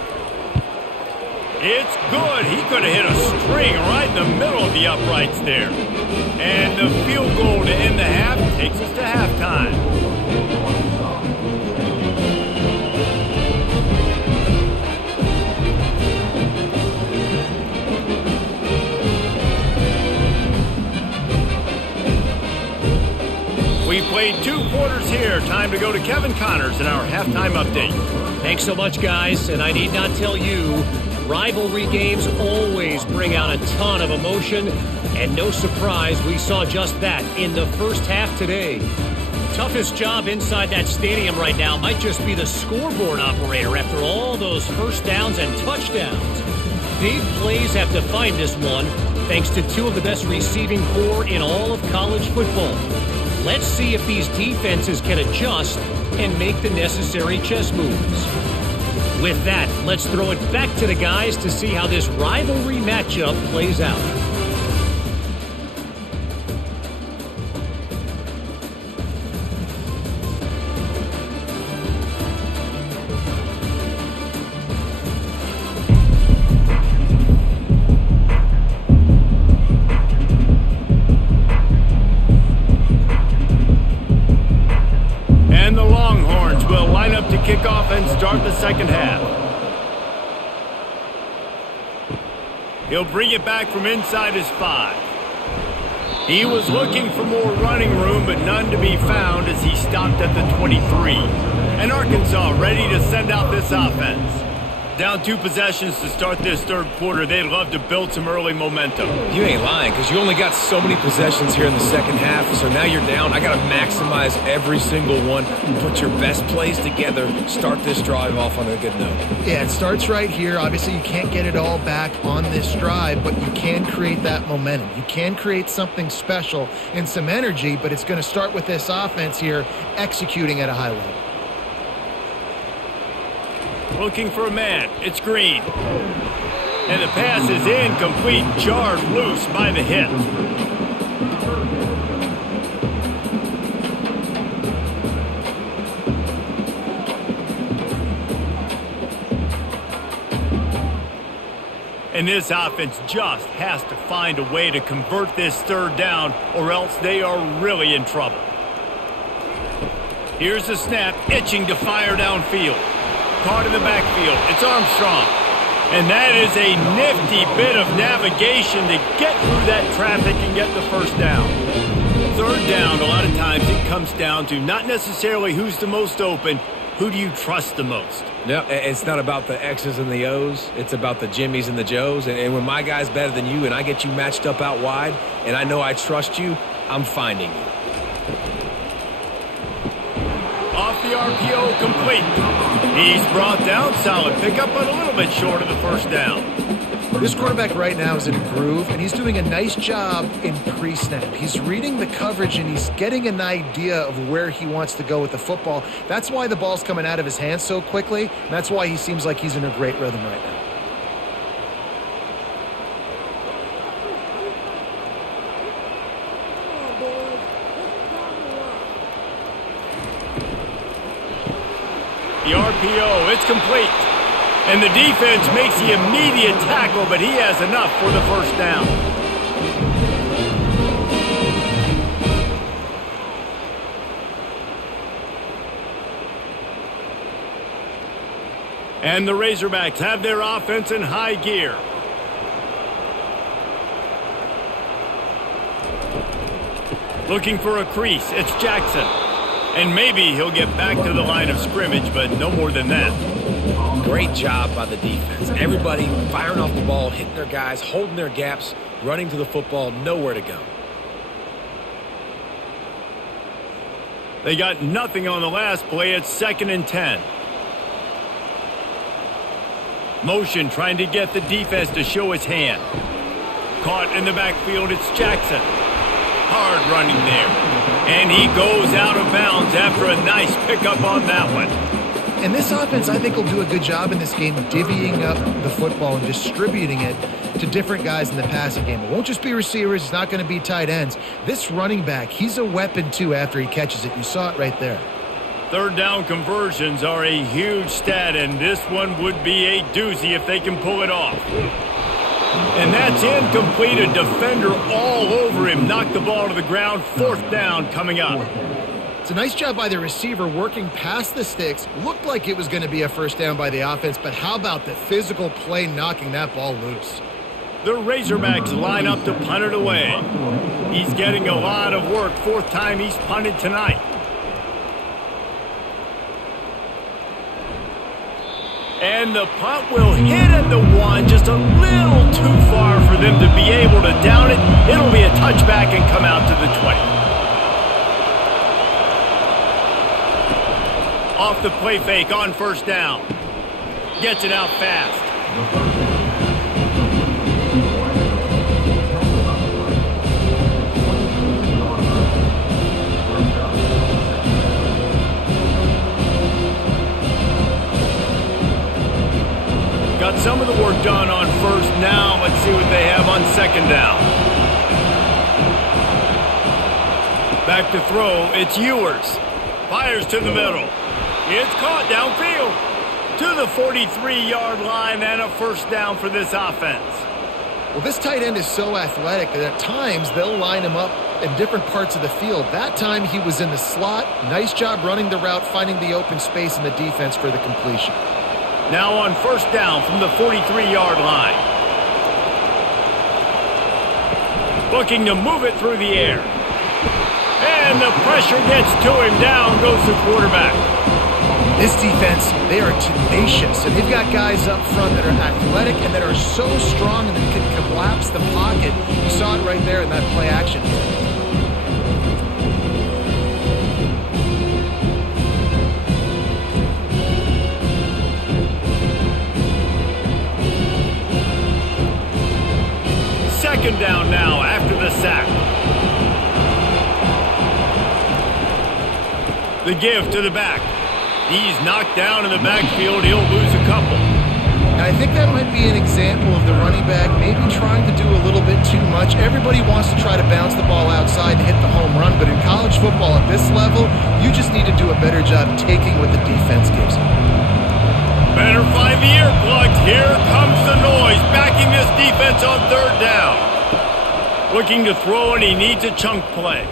It's good. He could have hit a string right in the middle of the uprights there. And the field goal to end the half takes us to halftime. We played 2 quarters here. Time to go to Kevin Connors in our halftime update. Thanks so much, guys. And I need not tell you, rivalry games always bring out a ton of emotion. And no surprise, we saw just that in the first half today. Toughest job inside that stadium right now might just be the scoreboard operator after all those first downs and touchdowns. Big plays have defined this one, thanks to 2 of the best receiving corps in all of college football. Let's see if these defenses can adjust and make the necessary chess moves. With that, let's throw it back to the guys to see how this rivalry matchup plays out. And start the second half. He'll bring it back from inside his 5. He was looking for more running room, but none to be found as he stopped at the 23. And Arkansas ready to send out this offense. Down 2 possessions to start this 3rd quarter. They'd love to build some early momentum. You ain't lying, because you only got so many possessions here in the second half, so now you're down. I got to maximize every single one. Put your best plays together. Start this drive off on a good note. Yeah, it starts right here. Obviously, you can't get it all back on this drive, but you can create that momentum. You can create something special and some energy, but it's going to start with this offense here executing at a high level. Looking for a man. It's Green. And the pass is incomplete, jarred loose by the hit. And this offense just has to find a way to convert this 3rd down, or else they are really in trouble. Here's the snap, itching to fire downfield. Caught in the backfield. It's Armstrong. And that is a nifty bit of navigation to get through that traffic and get the first down. 3rd down, a lot of times it comes down to not necessarily who's the most open, who do you trust the most? No, it's not about the X's and the O's. It's about the Jimmys and the Joes. And when my guy's better than you and I get you matched up out wide and I know I trust you, I'm finding you. Off the RPO, complete. He's brought down, solid pickup, but a little bit short of the first down. This quarterback right now is in a groove, and he's doing a nice job in pre-snap. He's reading the coverage, and he's getting an idea of where he wants to go with the football. That's why the ball's coming out of his hands so quickly, and that's why he seems like he's in a great rhythm right now. The RPO, it's complete. And the defense makes the immediate tackle, but he has enough for the first down. And the Razorbacks have their offense in high gear. Looking for a crease, it's Jackson. And maybe he'll get back to the line of scrimmage, but no more than that. Great job by the defense. Everybody firing off the ball, hitting their guys, holding their gaps, running to the football, nowhere to go. They got nothing on the last play. It's 2nd and 10. Motion trying to get the defense to show his hand. Caught in the backfield, it's Jackson. Hard running there. And he goes out of bounds after a nice pickup on that one. And this offense, I think, will do a good job in this game divvying up the football and distributing it to different guys in the passing game. It won't just be receivers. It's not going to be tight ends. This running back, he's a weapon, too, after he catches it. You saw it right there. 3rd down conversions are a huge stat, and this one would be a doozy if they can pull it off. And that's incomplete. A defender all over him. Knocked the ball to the ground. 4th down coming up. It's a nice job by the receiver working past the sticks. Looked like it was going to be a 1st down by the offense, but how about the physical play knocking that ball loose? The Razorbacks line up to punt it away. He's getting a lot of work. 4th time he's punted tonight. And the punt will hit at the 1, just a little too far for them to be able to down it. It'll be a touchback and come out to the 20. Off the play fake on 1st down. Gets it out fast. Got some of the work done on 1st. Now let's see what they have on 2nd down. Back to throw. It's Ewers. Fires to the middle. It's caught downfield to the 43-yard line, and a 1st down for this offense. Well, this tight end is so athletic that at times they'll line him up in different parts of the field. That time he was in the slot. Nice job running the route, finding the open space in the defense for the completion. Now on 1st down from the 43-yard line. Looking to move it through the air. And the pressure gets to him. Down goes the quarterback. This defense, they are tenacious, and they've got guys up front that are athletic and that are so strong and that can collapse the pocket. You saw it right there in that play action. Second down now after the sack. The give to the back. He's knocked down in the backfield. He'll lose a couple. I think that might be an example of the running back maybe trying to do a little bit too much. Everybody wants to try to bounce the ball outside and hit the home run, but in college football at this level, you just need to do a better job taking what the defense gives you. Better find the earplugs. Here comes the noise. Backing this defense on 3rd down. Looking to throw, and he needs a chunk play.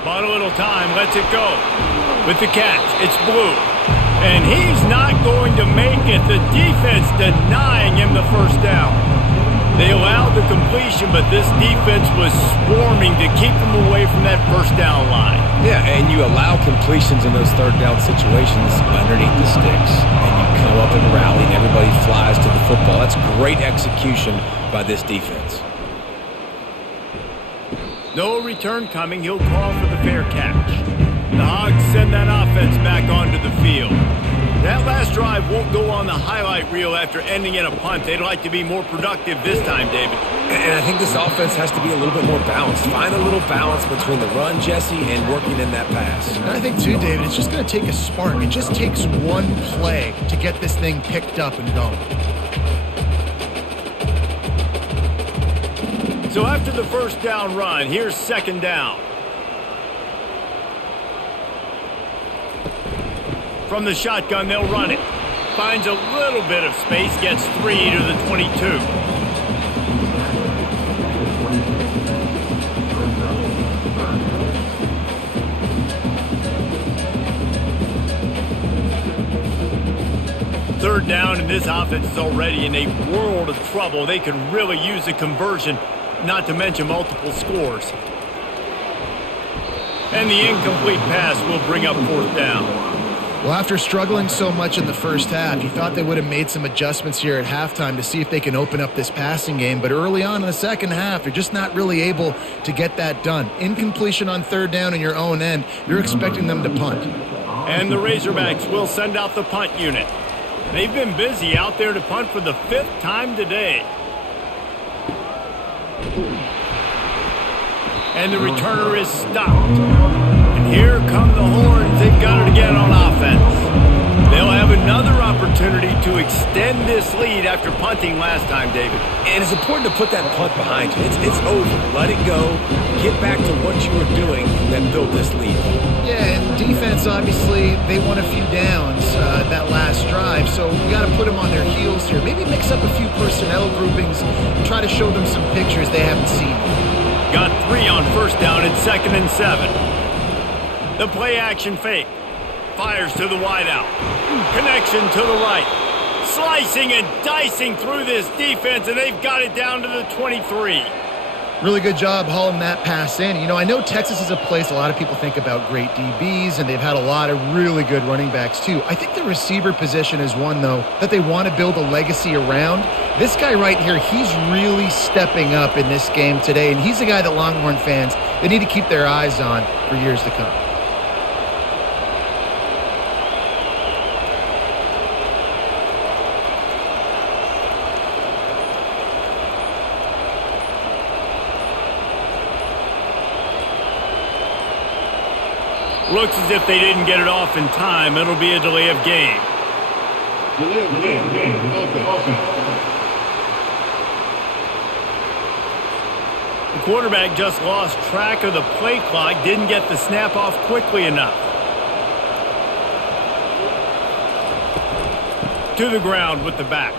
Bought a little time. Lets it go. With the catch, it's Blue. And he's not going to make it. The defense denying him the 1st down. They allowed the completion, but this defense was swarming to keep them away from that 1st down line. Yeah, and you allow completions in those 3rd down situations underneath the sticks. And you come up and rally, and everybody flies to the football. That's great execution by this defense. No return coming. He'll call for the fair catch. The Hogs send that offense back onto the field. That last drive won't go on the highlight reel after ending in a punt. They'd like to be more productive this time, David. And I think this offense has to be a little bit more balanced. Find a little balance between the run, Jesse, and working in that pass. And I think, too, David, it's just going to take a spark. It just takes one play to get this thing picked up and going. So after the 1st down run, here's 2nd down. From the shotgun, they'll run it. Finds a little bit of space, gets 3 to the 22. Third down, and this offense is already in a world of trouble. They could really use a conversion, not to mention multiple scores. And the incomplete pass will bring up 4th down. Well, after struggling so much in the first half, you thought they would have made some adjustments here at halftime to see if they can open up this passing game. But early on in the second half, they're just not really able to get that done. Incompletion on 3rd down in your own end, you're expecting them to punt. And the Razorbacks will send out the punt unit. They've been busy out there to punt for the 5th time today. And the returner is stopped. And here come the horns. They've got it again on offense. They'll have another opportunity to extend this lead after punting last time, David. And it's important to put that punt behind you. It's over. Let it go. Get back to what you were doing that built this lead. Yeah, and defense, obviously, they won a few downs that last drive, so we got to put them on their heels here. Maybe mix up a few personnel groupings and try to show them some pictures they haven't seen. Got 3 on 1st down and 2nd and 7. The play action fake. Fires to the wideout. Connection to the right. Slicing and dicing through this defense, and they've got it down to the 23. Really good job hauling that pass in. You know, I know Texas is a place a lot of people think about great DBs, and they've had a lot of really good running backs too. I think the receiver position is one, though, that they want to build a legacy around. This guy right here, he's really stepping up in this game today, and he's a guy that Longhorn fans, they need to keep their eyes on for years to come. Looks as if they didn't get it off in time. It'll be a delay of game. Delay of game. Offense. The quarterback just lost track of the play clock, didn't get the snap off quickly enough. To the ground with the back.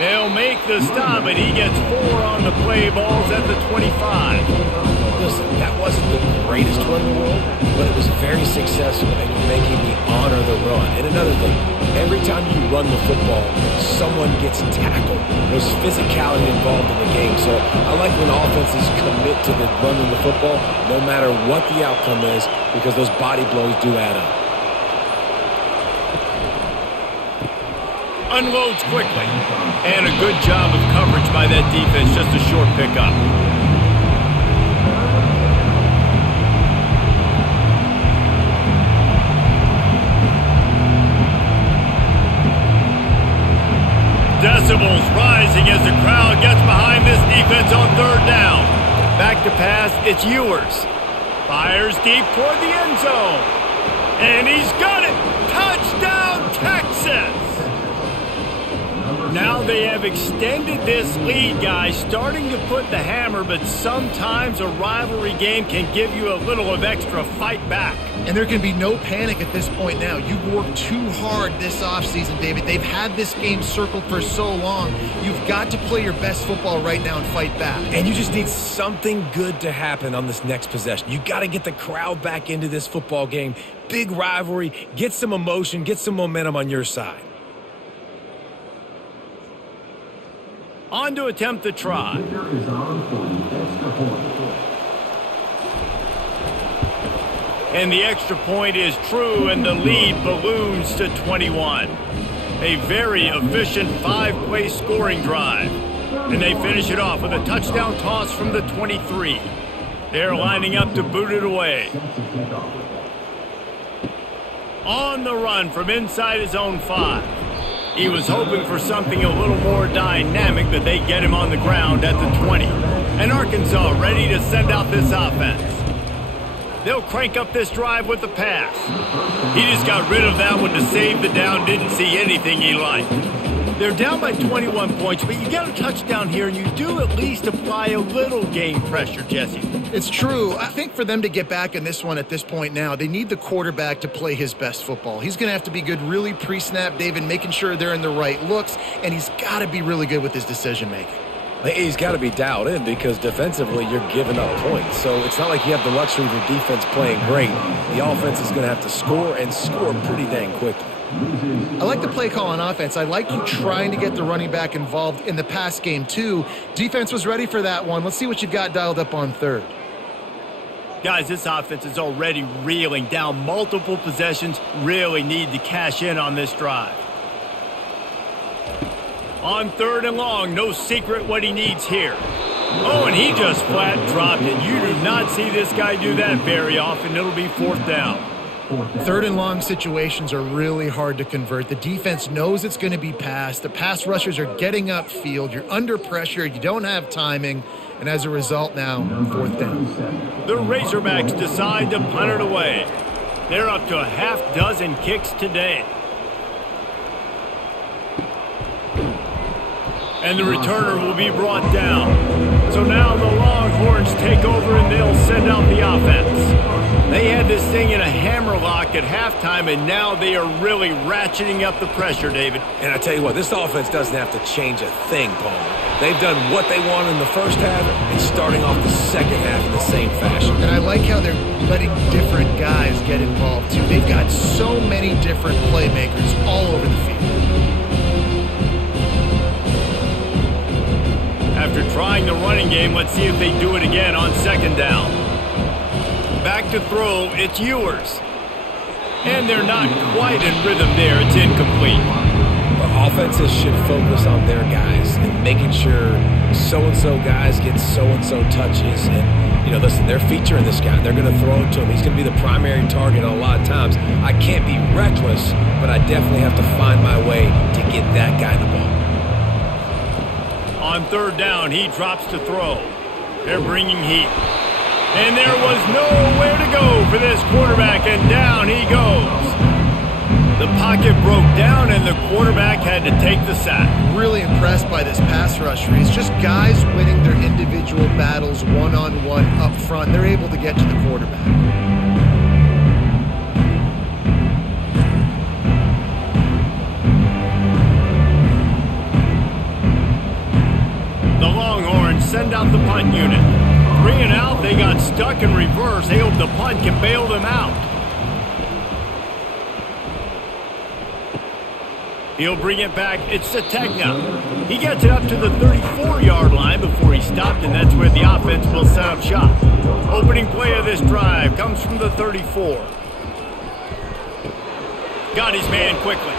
They'll make the stop, and he gets 4 on the play. Ball's at the 25. Listen, that wasn't the greatest run in the world, but it was very successful, and you're making me honor the run. And another thing, every time you run the football, someone gets tackled. There's physicality involved in the game. So I like when offenses commit to the running the football, no matter what the outcome is, because those body blows do add up. Unloads quickly. And a good job of coverage by that defense, just a short pickup. Decibels rising as the crowd gets behind this defense on 3rd down. Back to pass, it's Ewers. Fires deep toward the end zone. And he's got it! Touchdown, Texas! Now they have extended this lead, guys, starting to put the hammer, but sometimes a rivalry game can give you a little of extra fight back. And there can be no panic at this point now. You've worked too hard this offseason, David. They've had this game circled for so long. You've got to play your best football right now and fight back. And you just need something good to happen on this next possession. You got to get the crowd back into this football game. Big rivalry. Get some emotion. Get some momentum on your side. On to attempt the try. And the extra point is true, and the lead balloons to 21. A very efficient 5-play scoring drive. And they finish it off with a touchdown toss from the 23. They're lining up to boot it away. On the run from inside his own 5. He was hoping for something a little more dynamic, but they get him on the ground at the 20. And Arkansas ready to send out this offense. They'll crank up this drive with the pass. He just got rid of that one to save the down, didn't see anything he liked. They're down by 21 points, but you got a touchdown here, and you do at least apply a little game pressure, Jesse. It's true. I think for them to get back in this one at this point now, they need the quarterback to play his best football. He's going to have to be good really pre-snap, David, making sure they're in the right looks, and he's got to be really good with his decision-making. He's got to be dialed in because defensively you're giving up points. So it's not like you have the luxury of your defense playing great. The offense is going to have to score and score pretty dang quickly. I like the play call on offense. I like you trying to get the running back involved in the pass game, too. Defense was ready for that one. Let's see what you've got dialed up on 3rd. Guys, this offense is already reeling down multiple possessions. Really need to cash in on this drive. On 3rd and long, no secret what he needs here. Oh, and he just flat dropped it. You do not see this guy do that very often. It'll be 4th down. 3rd and long situations are really hard to convert. The defense knows it's going to be passed. The pass rushers are getting upfield. You're under pressure. You don't have timing. And as a result now, 4th down. The Razorbacks decide to punt it away. They're up to a half-dozen kicks today. And the returner will be brought down. So now the Longhorns take over and they'll send out the offense. They had this thing in a hammerlock at halftime, and now they are really ratcheting up the pressure, David. And I tell you what, this offense doesn't have to change a thing, Paul. They've done what they wanted in the first half and starting off the second half in the same fashion. And I like how they're letting different guys get involved, too. They've got so many different playmakers all over the field. After trying the running game, let's see if they do it again on 2nd down. Back to throw, it's Ewers. And they're not quite in rhythm there. It's incomplete. But offenses should focus on their guys and making sure so-and-so guys get so-and-so touches. And, you know, listen, they're featuring this guy. They're going to throw it to him. He's going to be the primary target a lot of times. I can't be reckless, but I definitely have to find my way to get that guy the ball. On 3rd down, he drops to throw. They're bringing heat. And there was nowhere to go for this quarterback, and down he goes. The pocket broke down, and the quarterback had to take the sack. Really impressed by this pass rush, Reese. Just guys winning their individual battles one-on-one up front. They're able to get to the quarterback. Send out the punt unit. 3 and out, they got stuck in reverse. They hope the punt can bail them out. He'll bring it back. It's Sategna. He gets it up to the 34-yard line before he stopped, and that's where the offense will set up shop. Opening play of this drive comes from the 34. Got his man quickly.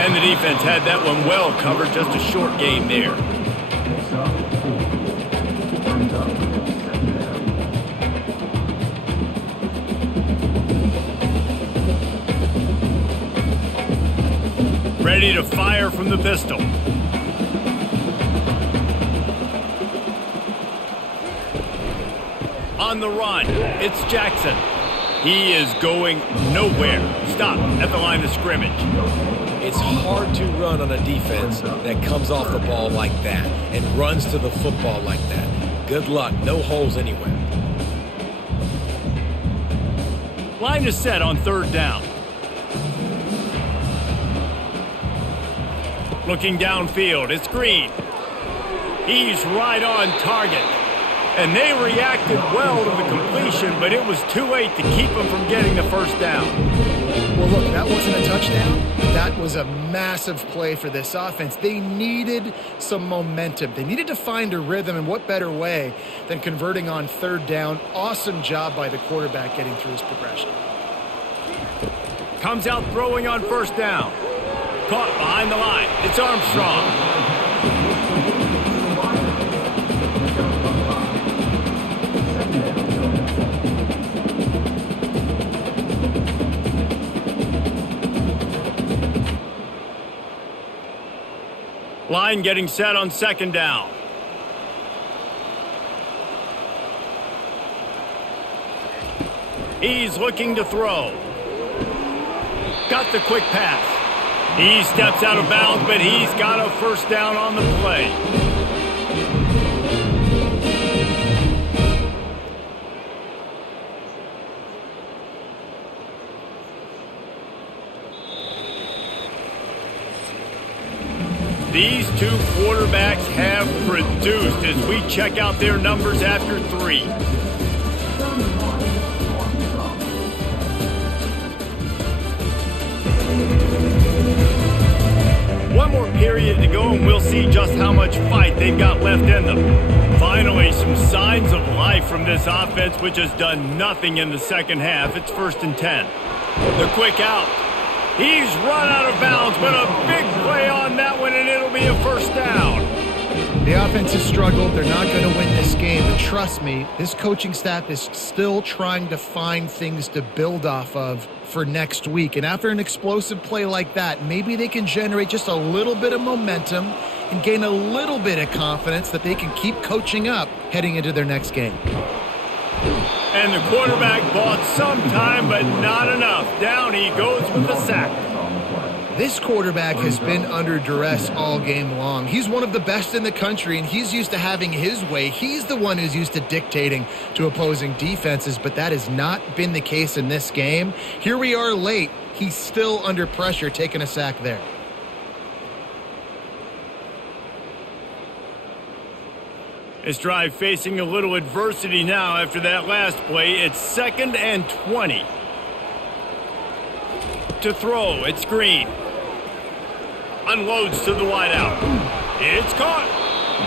And the defense had that one well covered. Just a short game there. Ready to fire from the pistol. On the run, it's Jackson. He is going nowhere. Stop at the line of scrimmage. It's hard to run on a defense that comes off the ball like that and runs to the football like that. Good luck. No holes anywhere. Line is set on 3rd down. Looking downfield, it's Green. He's right on target. And they reacted well to the completion, but it was too late to keep them from getting the 1st down. Well, look, that wasn't a touchdown. That was a massive play for this offense. They needed some momentum. They needed to find a rhythm, and what better way than converting on 3rd down. Awesome job by the quarterback getting through his progression. Comes out throwing on 1st down. Caught behind the line. It's Armstrong. Line getting set on 2nd down. He's looking to throw. Got the quick pass. He steps out of bounds, but he's got a 1st down on the play. These two quarterbacks have produced as we check out their numbers after 3. one more period to go, and we'll see just how much fight they've got left in them. Finally, some signs of life from this offense, which has done nothing in the second half. It's 1st and 10. The quick out. He's run out of bounds, but a big play on that one, and it'll be a 1st down. The offense has struggled. They're not going to win this game. But trust me, this coaching staff is still trying to find things to build off of for next week. And after an explosive play like that, maybe they can generate just a little bit of momentum and gain a little bit of confidence that they can keep coaching up heading into their next game. And the quarterback bought some time, but not enough. Down he goes with the sack. This quarterback has been under duress all game long. He's one of the best in the country, and he's used to having his way. He's the one who's used to dictating to opposing defenses, but that has not been the case in this game. Here we are late. He's still under pressure, taking a sack there. This drive facing a little adversity now after that last play. It's 2nd and 20. To throw, it's Green. Unloads to the wideout. It's caught.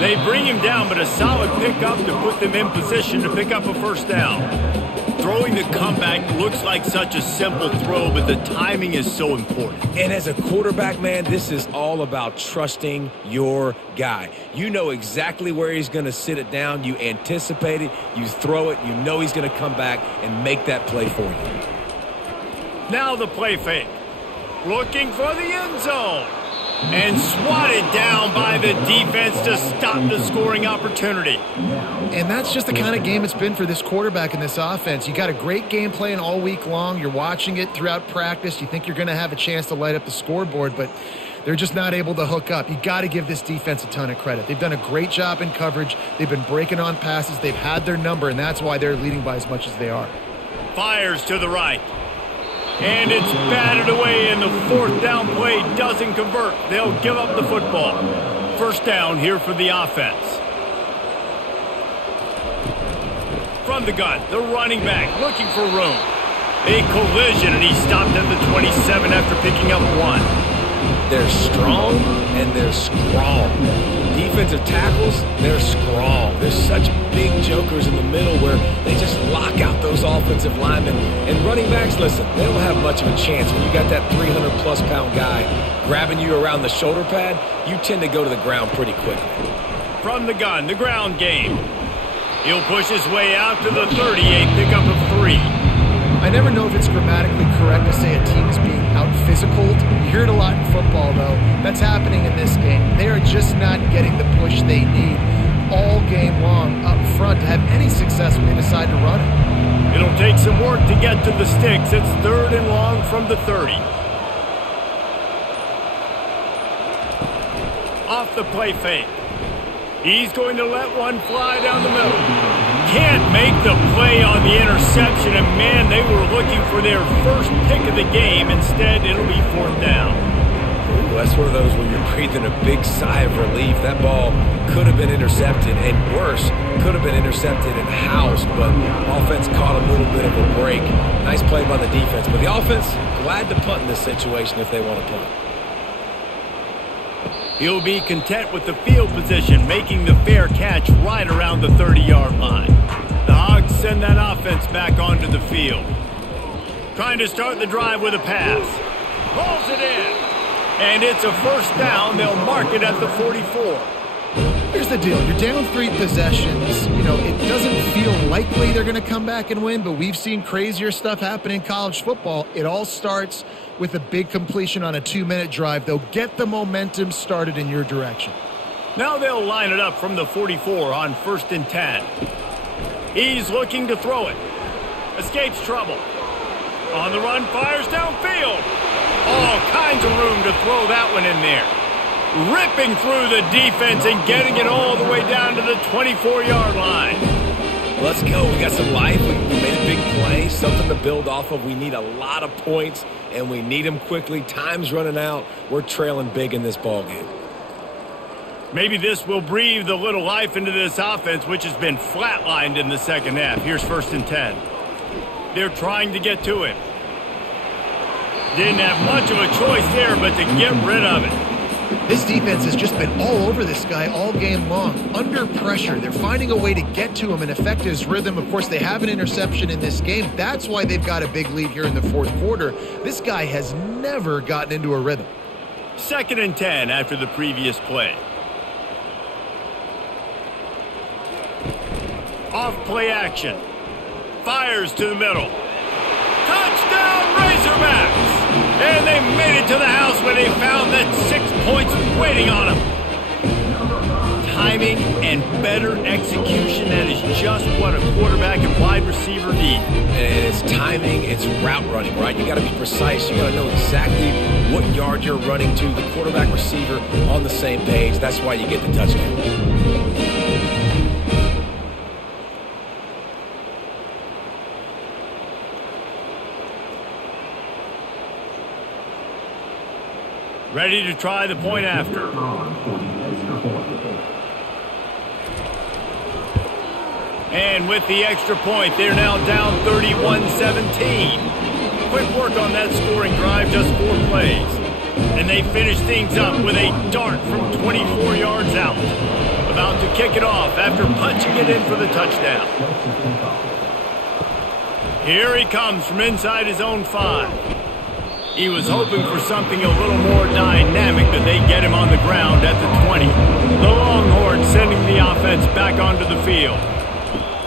They bring him down, but a solid pickup to put them in position to pick up a 1st down. Throwing the comeback looks like such a simple throw, but the timing is so important. And as a quarterback, man, this is all about trusting your guy. You know exactly where he's going to sit it down. You anticipate it. You throw it. You know he's going to come back and make that play for you. Now the play fake. Looking for the end zone. And swatted down by the defense to stop the scoring opportunity. And that's just the kind of game it's been for this quarterback in this offense. You got a great game plan all week long. You're watching it throughout practice. You think you're going to have a chance to light up the scoreboard, but they're just not able to hook up. You got to give this defense a ton of credit. They've done a great job in coverage. They've been breaking on passes. They've had their number, and that's why they're leading by as much as they are. Fires to the right. And it's batted away, and the 4th down play doesn't convert. They'll give up the football. 1st down here for the offense. From the gun, the running back looking for room. A collision, and he stopped at the 27 after picking up 1. They're strong, and they're strong. Defensive tackles, they're strong. There's such big jokers in the middle where they just lock out those offensive linemen. And running backs, listen, they don't have much of a chance. When you got that 300-plus pound guy grabbing you around the shoulder pad, you tend to go to the ground pretty quickly. From the gun, the ground game. He'll push his way out to the 38, pickup of 3. I never know if it's grammatically correct to say a team is being out-physicaled. You hear it a lot in football, though. That's happening in this game. They are just not getting the push they need all game long up front to have any success when they decide to run it. It'll take some work to get to the sticks. It's 3rd and long from the 30. Off the play fake. He's going to let one fly down the middle. Can't make the play on the interception, and man, they were looking for their first pick of the game. Instead, it'll be 4th down. Ooh, that's one of those where you're breathing a big sigh of relief. That ball could have been intercepted, and worse, could have been intercepted and housed, but offense caught a little bit of a break. Nice play by the defense, but the offense, glad to punt in this situation if they want to punt. He'll be content with the field position, making the fair catch right around the 30-yard line. The Hogs send that offense back onto the field. Trying to start the drive with a pass. Pulls it in. And it's a 1st down. They'll mark it at the 44. Here's the deal. You're down 3 possessions. You know, it doesn't feel likely they're going to come back and win, but we've seen crazier stuff happen in college football. It all starts with a big completion on a 2-minute drive. They'll get the momentum started in your direction. Now they'll line it up from the 44 on 1st and 10. He's looking to throw it. Escapes trouble. On the run, fires downfield. All kinds of room to throw that one in there. Ripping through the defense and getting it all the way down to the 24-yard line. Let's go. We got some life. We made a big play, something to build off of. We need a lot of points, and we need them quickly. Time's running out. We're trailing big in this ball game. Maybe this will breathe a little life into this offense, which has been flatlined in the second half. Here's 1st and 10. They're trying to get to him. Didn't have much of a choice there, but to get rid of it. This defense has just been all over this guy all game long. Under pressure, they're finding a way to get to him and affect his rhythm. Of course, they have an interception in this game. That's why they've got a big lead here in the fourth quarter. This guy has never gotten into a rhythm. 2nd and 10 after the previous play. Off play action. Fires to the middle. Touchdown Razorbacks! And they made it to the house where they found that 6 points waiting on them. Timing and better execution, that is just what a quarterback and wide receiver need. And it's timing, it's route running, right? You got to be precise. You got to know exactly what yard you're running to. The quarterback receiver on the same page. That's why you get the touchdown. Ready to try the point after. And with the extra point, they're now down 31-17. Quick work on that scoring drive, just 4 plays. And they finish things up with a dart from 24 yards out. About to kick it off after punching it in for the touchdown. Here he comes from inside his own 5. He was hoping for something a little more dynamic, that they get him on the ground at the 20. The Longhorns sending the offense back onto the field.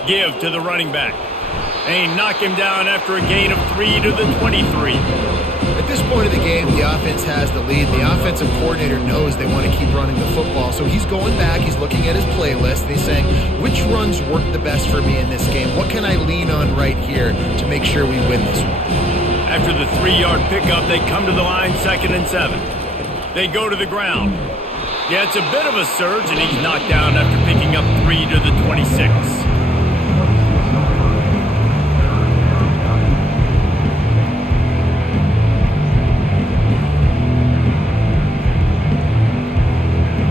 Give to the running back. They knock him down after a gain of 3 to the 23. At this point of the game, the offense has the lead. The offensive coordinator knows they want to keep running the football, so he's going back, he's looking at his playlist, and he's saying, which runs work the best for me in this game? What can I lean on right here to make sure we win this one? After the 3-yard pickup, they come to the line, 2nd and 7. They go to the ground. Yeah, it's a bit of a surge, and he's knocked down after picking up 3 to the 26.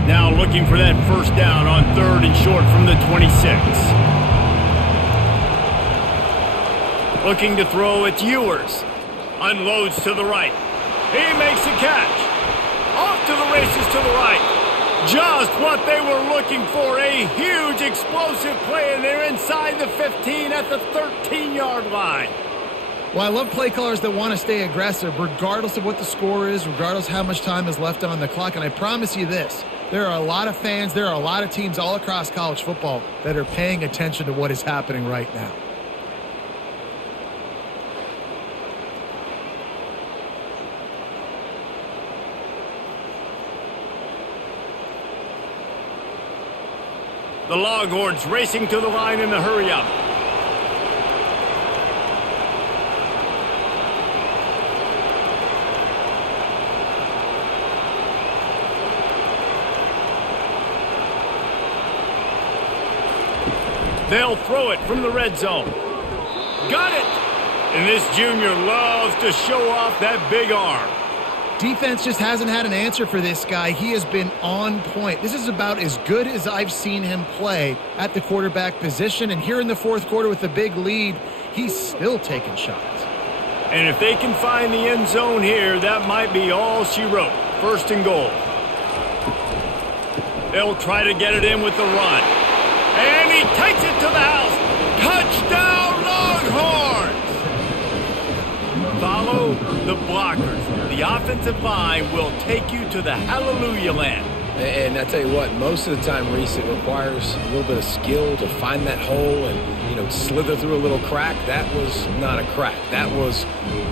Now looking for that first down on 3rd and short from the 26. Looking to throw, it's Ewers. Unloads to the right. He makes a catch. Off to the races to the right. Just what they were looking for. A huge explosive play, and they're inside the 15 at the 13-yard line. Well, I love play callers that want to stay aggressive, regardless of what the score is, regardless how much time is left on the clock. And I promise you this, there are a lot of fans, there are a lot of teams all across college football that are paying attention to what is happening right now. The Longhorns racing to the line in the hurry-up. They'll throw it from the red zone. Got it! And this junior loves to show off that big arm. Defense just hasn't had an answer for this guy. He has been on point. This is about as good as I've seen him play at the quarterback position. And here in the fourth quarter with the big lead, he's still taking shots. And if they can find the end zone here, that might be all she wrote. 1st and goal. They'll try to get it in with the run. And he takes it to the house. Touchdown, Longhorns! Follow the blockers. The offensive line will take you to the hallelujah land. And I tell you what, most of the time, Reese, it requires a little bit of skill to find that hole and, slither through a little crack. That was not a crack. That was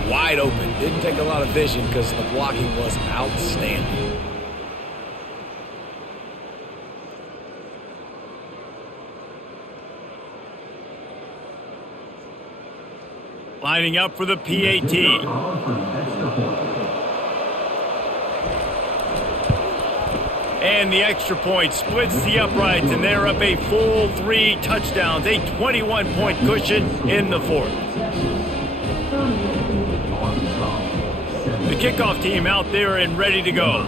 wide open. Didn't take a lot of vision because the blocking was outstanding. Lining up for the PAT. And the extra point splits the uprights, and they're up a full 3 touchdowns, a 21-point cushion in the 4th. The kickoff team out there and ready to go.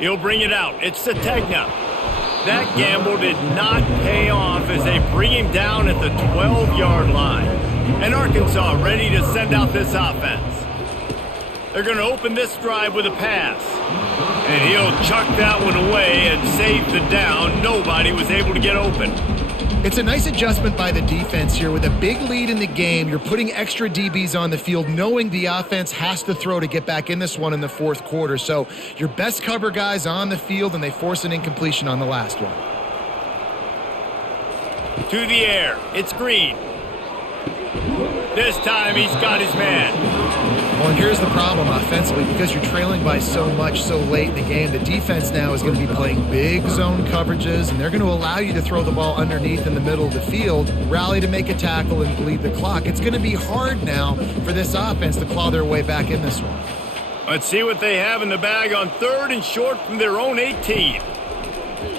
He'll bring it out. It's Sategna. That gamble did not pay off as they bring him down at the 12-yard line. And Arkansas ready to send out this offense. They're going to open this drive with a pass. And he'll chuck that one away and save the down. Nobody was able to get open. It's a nice adjustment by the defense here. With a big lead in the game, you're putting extra DBs on the field, knowing the offense has to throw to get back in this one in the fourth quarter. So your best cover guys on the field, and they force an incompletion on the last one. To the air. It's Green. This time he's got his man. Well, and here's the problem offensively. Because you're trailing by so much so late in the game, the defense now is going to be playing big zone coverages, and they're going to allow you to throw the ball underneath in the middle of the field, rally to make a tackle, and bleed the clock. It's going to be hard now for this offense to claw their way back in this one. Let's see what they have in the bag on 3rd and short from their own 18.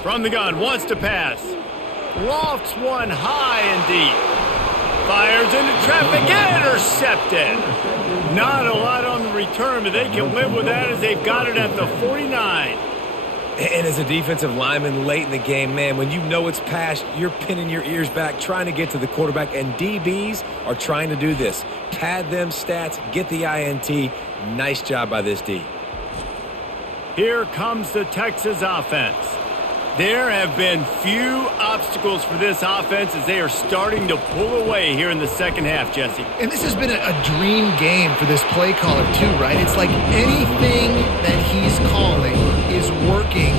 From the gun, wants to pass. Lofts one high and deep. Fires into traffic, intercepted. Not a lot on the return, but they can live with that as they've got it at the 49. And as a defensive lineman late in the game, man, when you know it's past, you're pinning your ears back, trying to get to the quarterback, and DBs are trying to do this. Pad them stats, get the INT. Nice job by this D. Here comes the Texas offense. There have been few obstacles for this offense as they are starting to pull away here in the second half, Jesse. And this has been a dream game for this play caller too, right? It's like anything that he's calling is working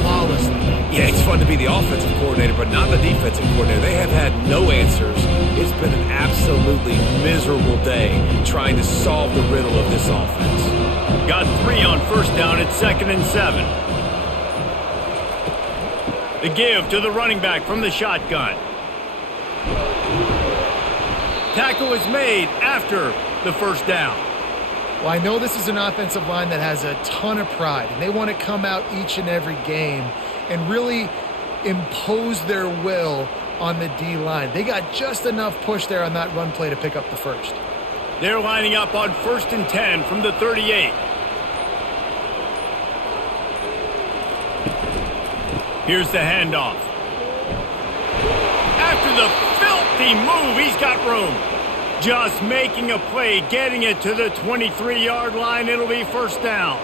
flawlessly. Yeah, it's fun to be the offensive coordinator, but not the defensive coordinator. They have had no answers. It's been an absolutely miserable day trying to solve the riddle of this offense. Got 3 on first down at 2nd and 7. The give to the running back from the shotgun. Tackle is made after the first down. Well, I know this is an offensive line that has a ton of pride, and they want to come out each and every game and really impose their will on the D-line. They got just enough push there on that run play to pick up the first. They're lining up on 1st and 10 from the 38. Here's the handoff. After the filthy move, he's got room. Just making a play, getting it to the 23-yard line. It'll be first down.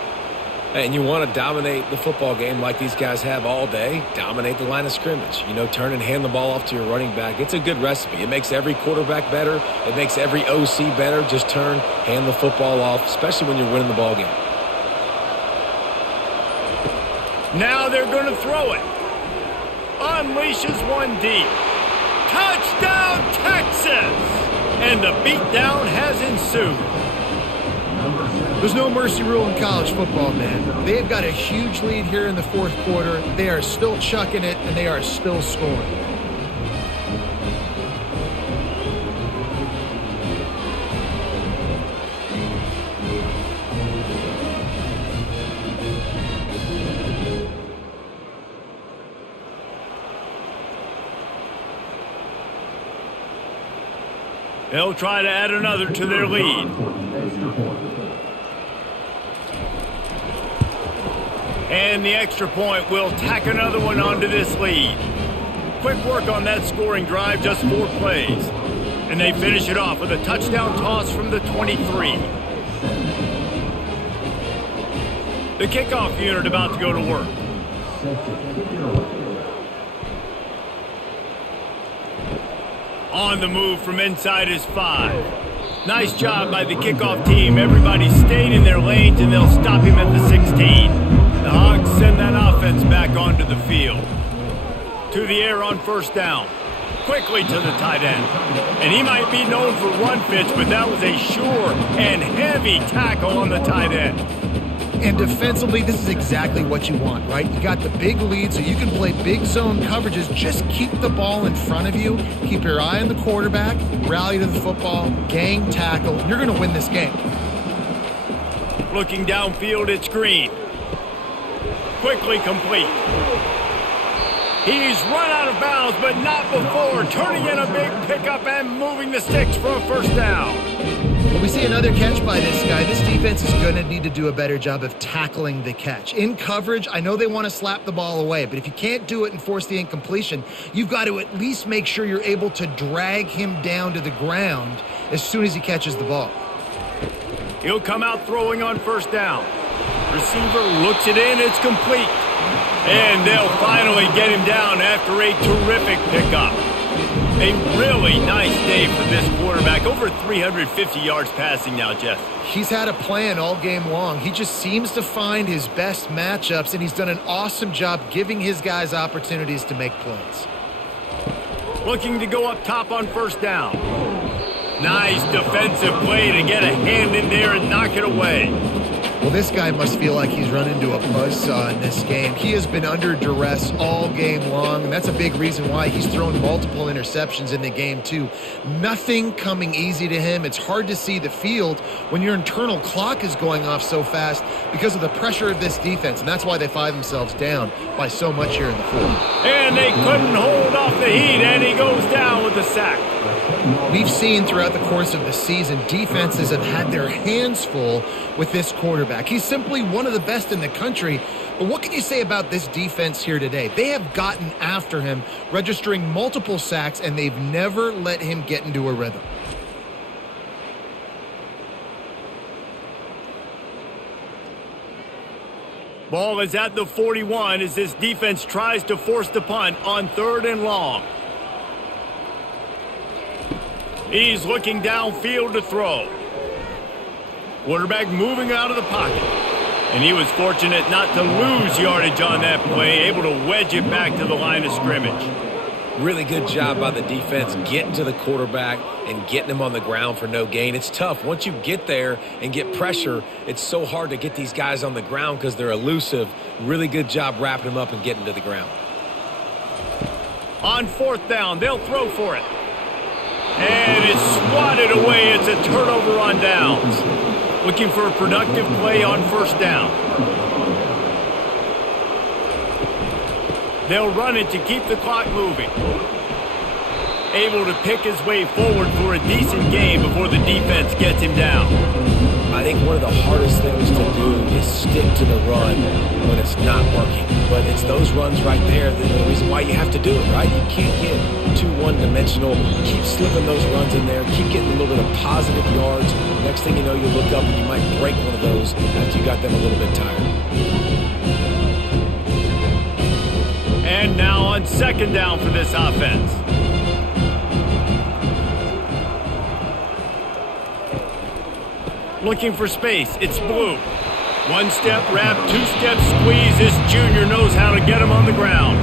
And you want to dominate the football game like these guys have all day. Dominate the line of scrimmage. You know, turn and hand the ball off to your running back. It's a good recipe. It makes every quarterback better. It makes every OC better. Just turn, hand the football off, especially when you're winning the ball game. Now they're going to throw it. Unleashes one deep. Touchdown, Texas! And the beatdown has ensued. There's no mercy rule in college football, man. They've got a huge lead here in the fourth quarter. They are still chucking it, and they are still scoring. They'll try to add another to their lead. And the extra point will tack another one onto this lead. Quick work on that scoring drive, just 4 plays. And they finish it off with a touchdown toss from the 23. The kickoff unit about to go to work. On the move from inside his 5. Nice job by the kickoff team. Everybody stayed in their lanes, and they'll stop him at the 16. The Hogs send that offense back onto the field. To the air on first down. Quickly to the tight end. And he might be known for run fits, but that was a sure and heavy tackle on the tight end. And defensively, this is exactly what you want, right? You got the big lead, so you can play big zone coverages. Just keep the ball in front of you. Keep your eye on the quarterback. Rally to the football. Gang tackle. You're going to win this game. Looking downfield, it's Green. Quickly complete. He's run out of bounds, but not before. Turning in a big pickup and moving the sticks for a first down. When we see another catch by this guy, this defense is going to need to do a better job of tackling the catch. In coverage, I know they want to slap the ball away, but if you can't do it and force the incompletion, you've got to at least make sure you're able to drag him down to the ground as soon as he catches the ball. He'll come out throwing on first down. Receiver looks it in, it's complete. And they'll finally get him down after a terrific pickup. A really nice day for this quarterback. Over 350 yards passing now, Jeff. He's had a plan all game long. He just seems to find his best matchups, and he's done an awesome job giving his guys opportunities to make plays. Looking to go up top on first down. Nice defensive play to get a hand in there and knock it away. Well, this guy must feel like he's run into a buzzsaw in this game. He has been under duress all game long, and that's a big reason why he's thrown multiple interceptions in the game, too. Nothing coming easy to him. It's hard to see the field when your internal clock is going off so fast because of the pressure of this defense, and that's why they find themselves down by so much here in the fourth. And they couldn't hold off the heat, and he goes down with the sack. We've seen throughout the course of the season, defenses have had their hands full with this quarterback. He's simply one of the best in the country. But what can you say about this defense here today? They have gotten after him, registering multiple sacks, and they've never let him get into a rhythm. Ball is at the 41 as this defense tries to force the punt on 3rd and long. He's looking downfield to throw. Quarterback moving out of the pocket. And he was fortunate not to lose yardage on that play, able to wedge it back to the line of scrimmage. Really good job by the defense getting to the quarterback and getting him on the ground for no gain. It's tough. Once you get there and get pressure, it's so hard to get these guys on the ground because they're elusive. Really good job wrapping them up and getting to the ground. On 4th down, they'll throw for it. And it's swatted away. It's a turnover on downs. Looking for a productive play on 1st down. They'll run it to keep the clock moving. Able to pick his way forward for a decent game before the defense gets him down. I think one of the hardest things to do is stick to the run when it's not working. But it's those runs right there that are the reason why you have to do it, right? You can't get too one-dimensional. Keep slipping those runs in there. Keep getting a little bit of positive yards. Next thing you know, you look up and you might break one of those after you got them a little bit tired. And now on 2nd down for this offense. Looking for space. It's Blue. 1-step wrap, 2-step squeeze. This junior knows how to get him on the ground.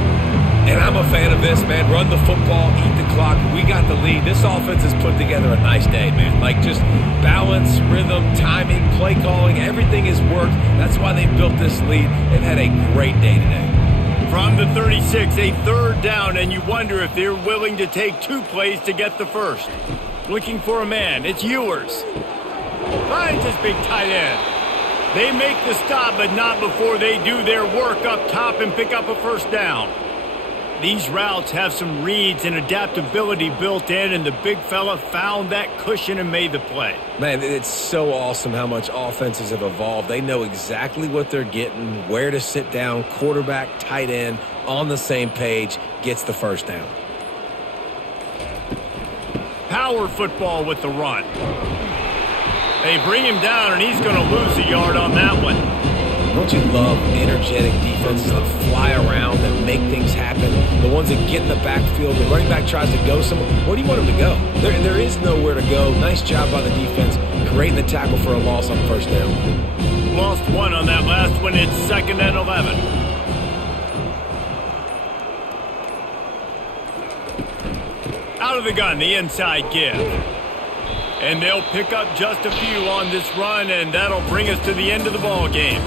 And I'm a fan of this, man. Run the football, eat the clock. We got the lead. This offense has put together a nice day, man. Like just balance, rhythm, timing, play calling, everything has worked. That's why they built this lead. They've had a great day today. From the 36, a 3rd down, and you wonder if they're willing to take 2 plays to get the first. Looking for a man. It's Ewers. Finds his big tight end. They make the stop, but not before they do their work up top and pick up a 1st down. These routes have some reads and adaptability built in, and the big fella found that cushion and made the play. Man, it's so awesome how much offenses have evolved. They know exactly what they're getting, where to sit down, quarterback, tight end, on the same page, gets the 1st down. Power football with the run. They bring him down, and he's going to lose a yard on that one. Don't you love energetic defenses that fly around, that make things happen? The ones that get in the backfield, the running back tries to go somewhere. Where do you want him to go? There is nowhere to go. Nice job by the defense, creating the tackle for a loss on 1st down. Lost 1 on that last one. It's 2nd and 11. Out of the gun, the inside give. And they'll pick up just a few on this run, and that'll bring us to the end of the ball game.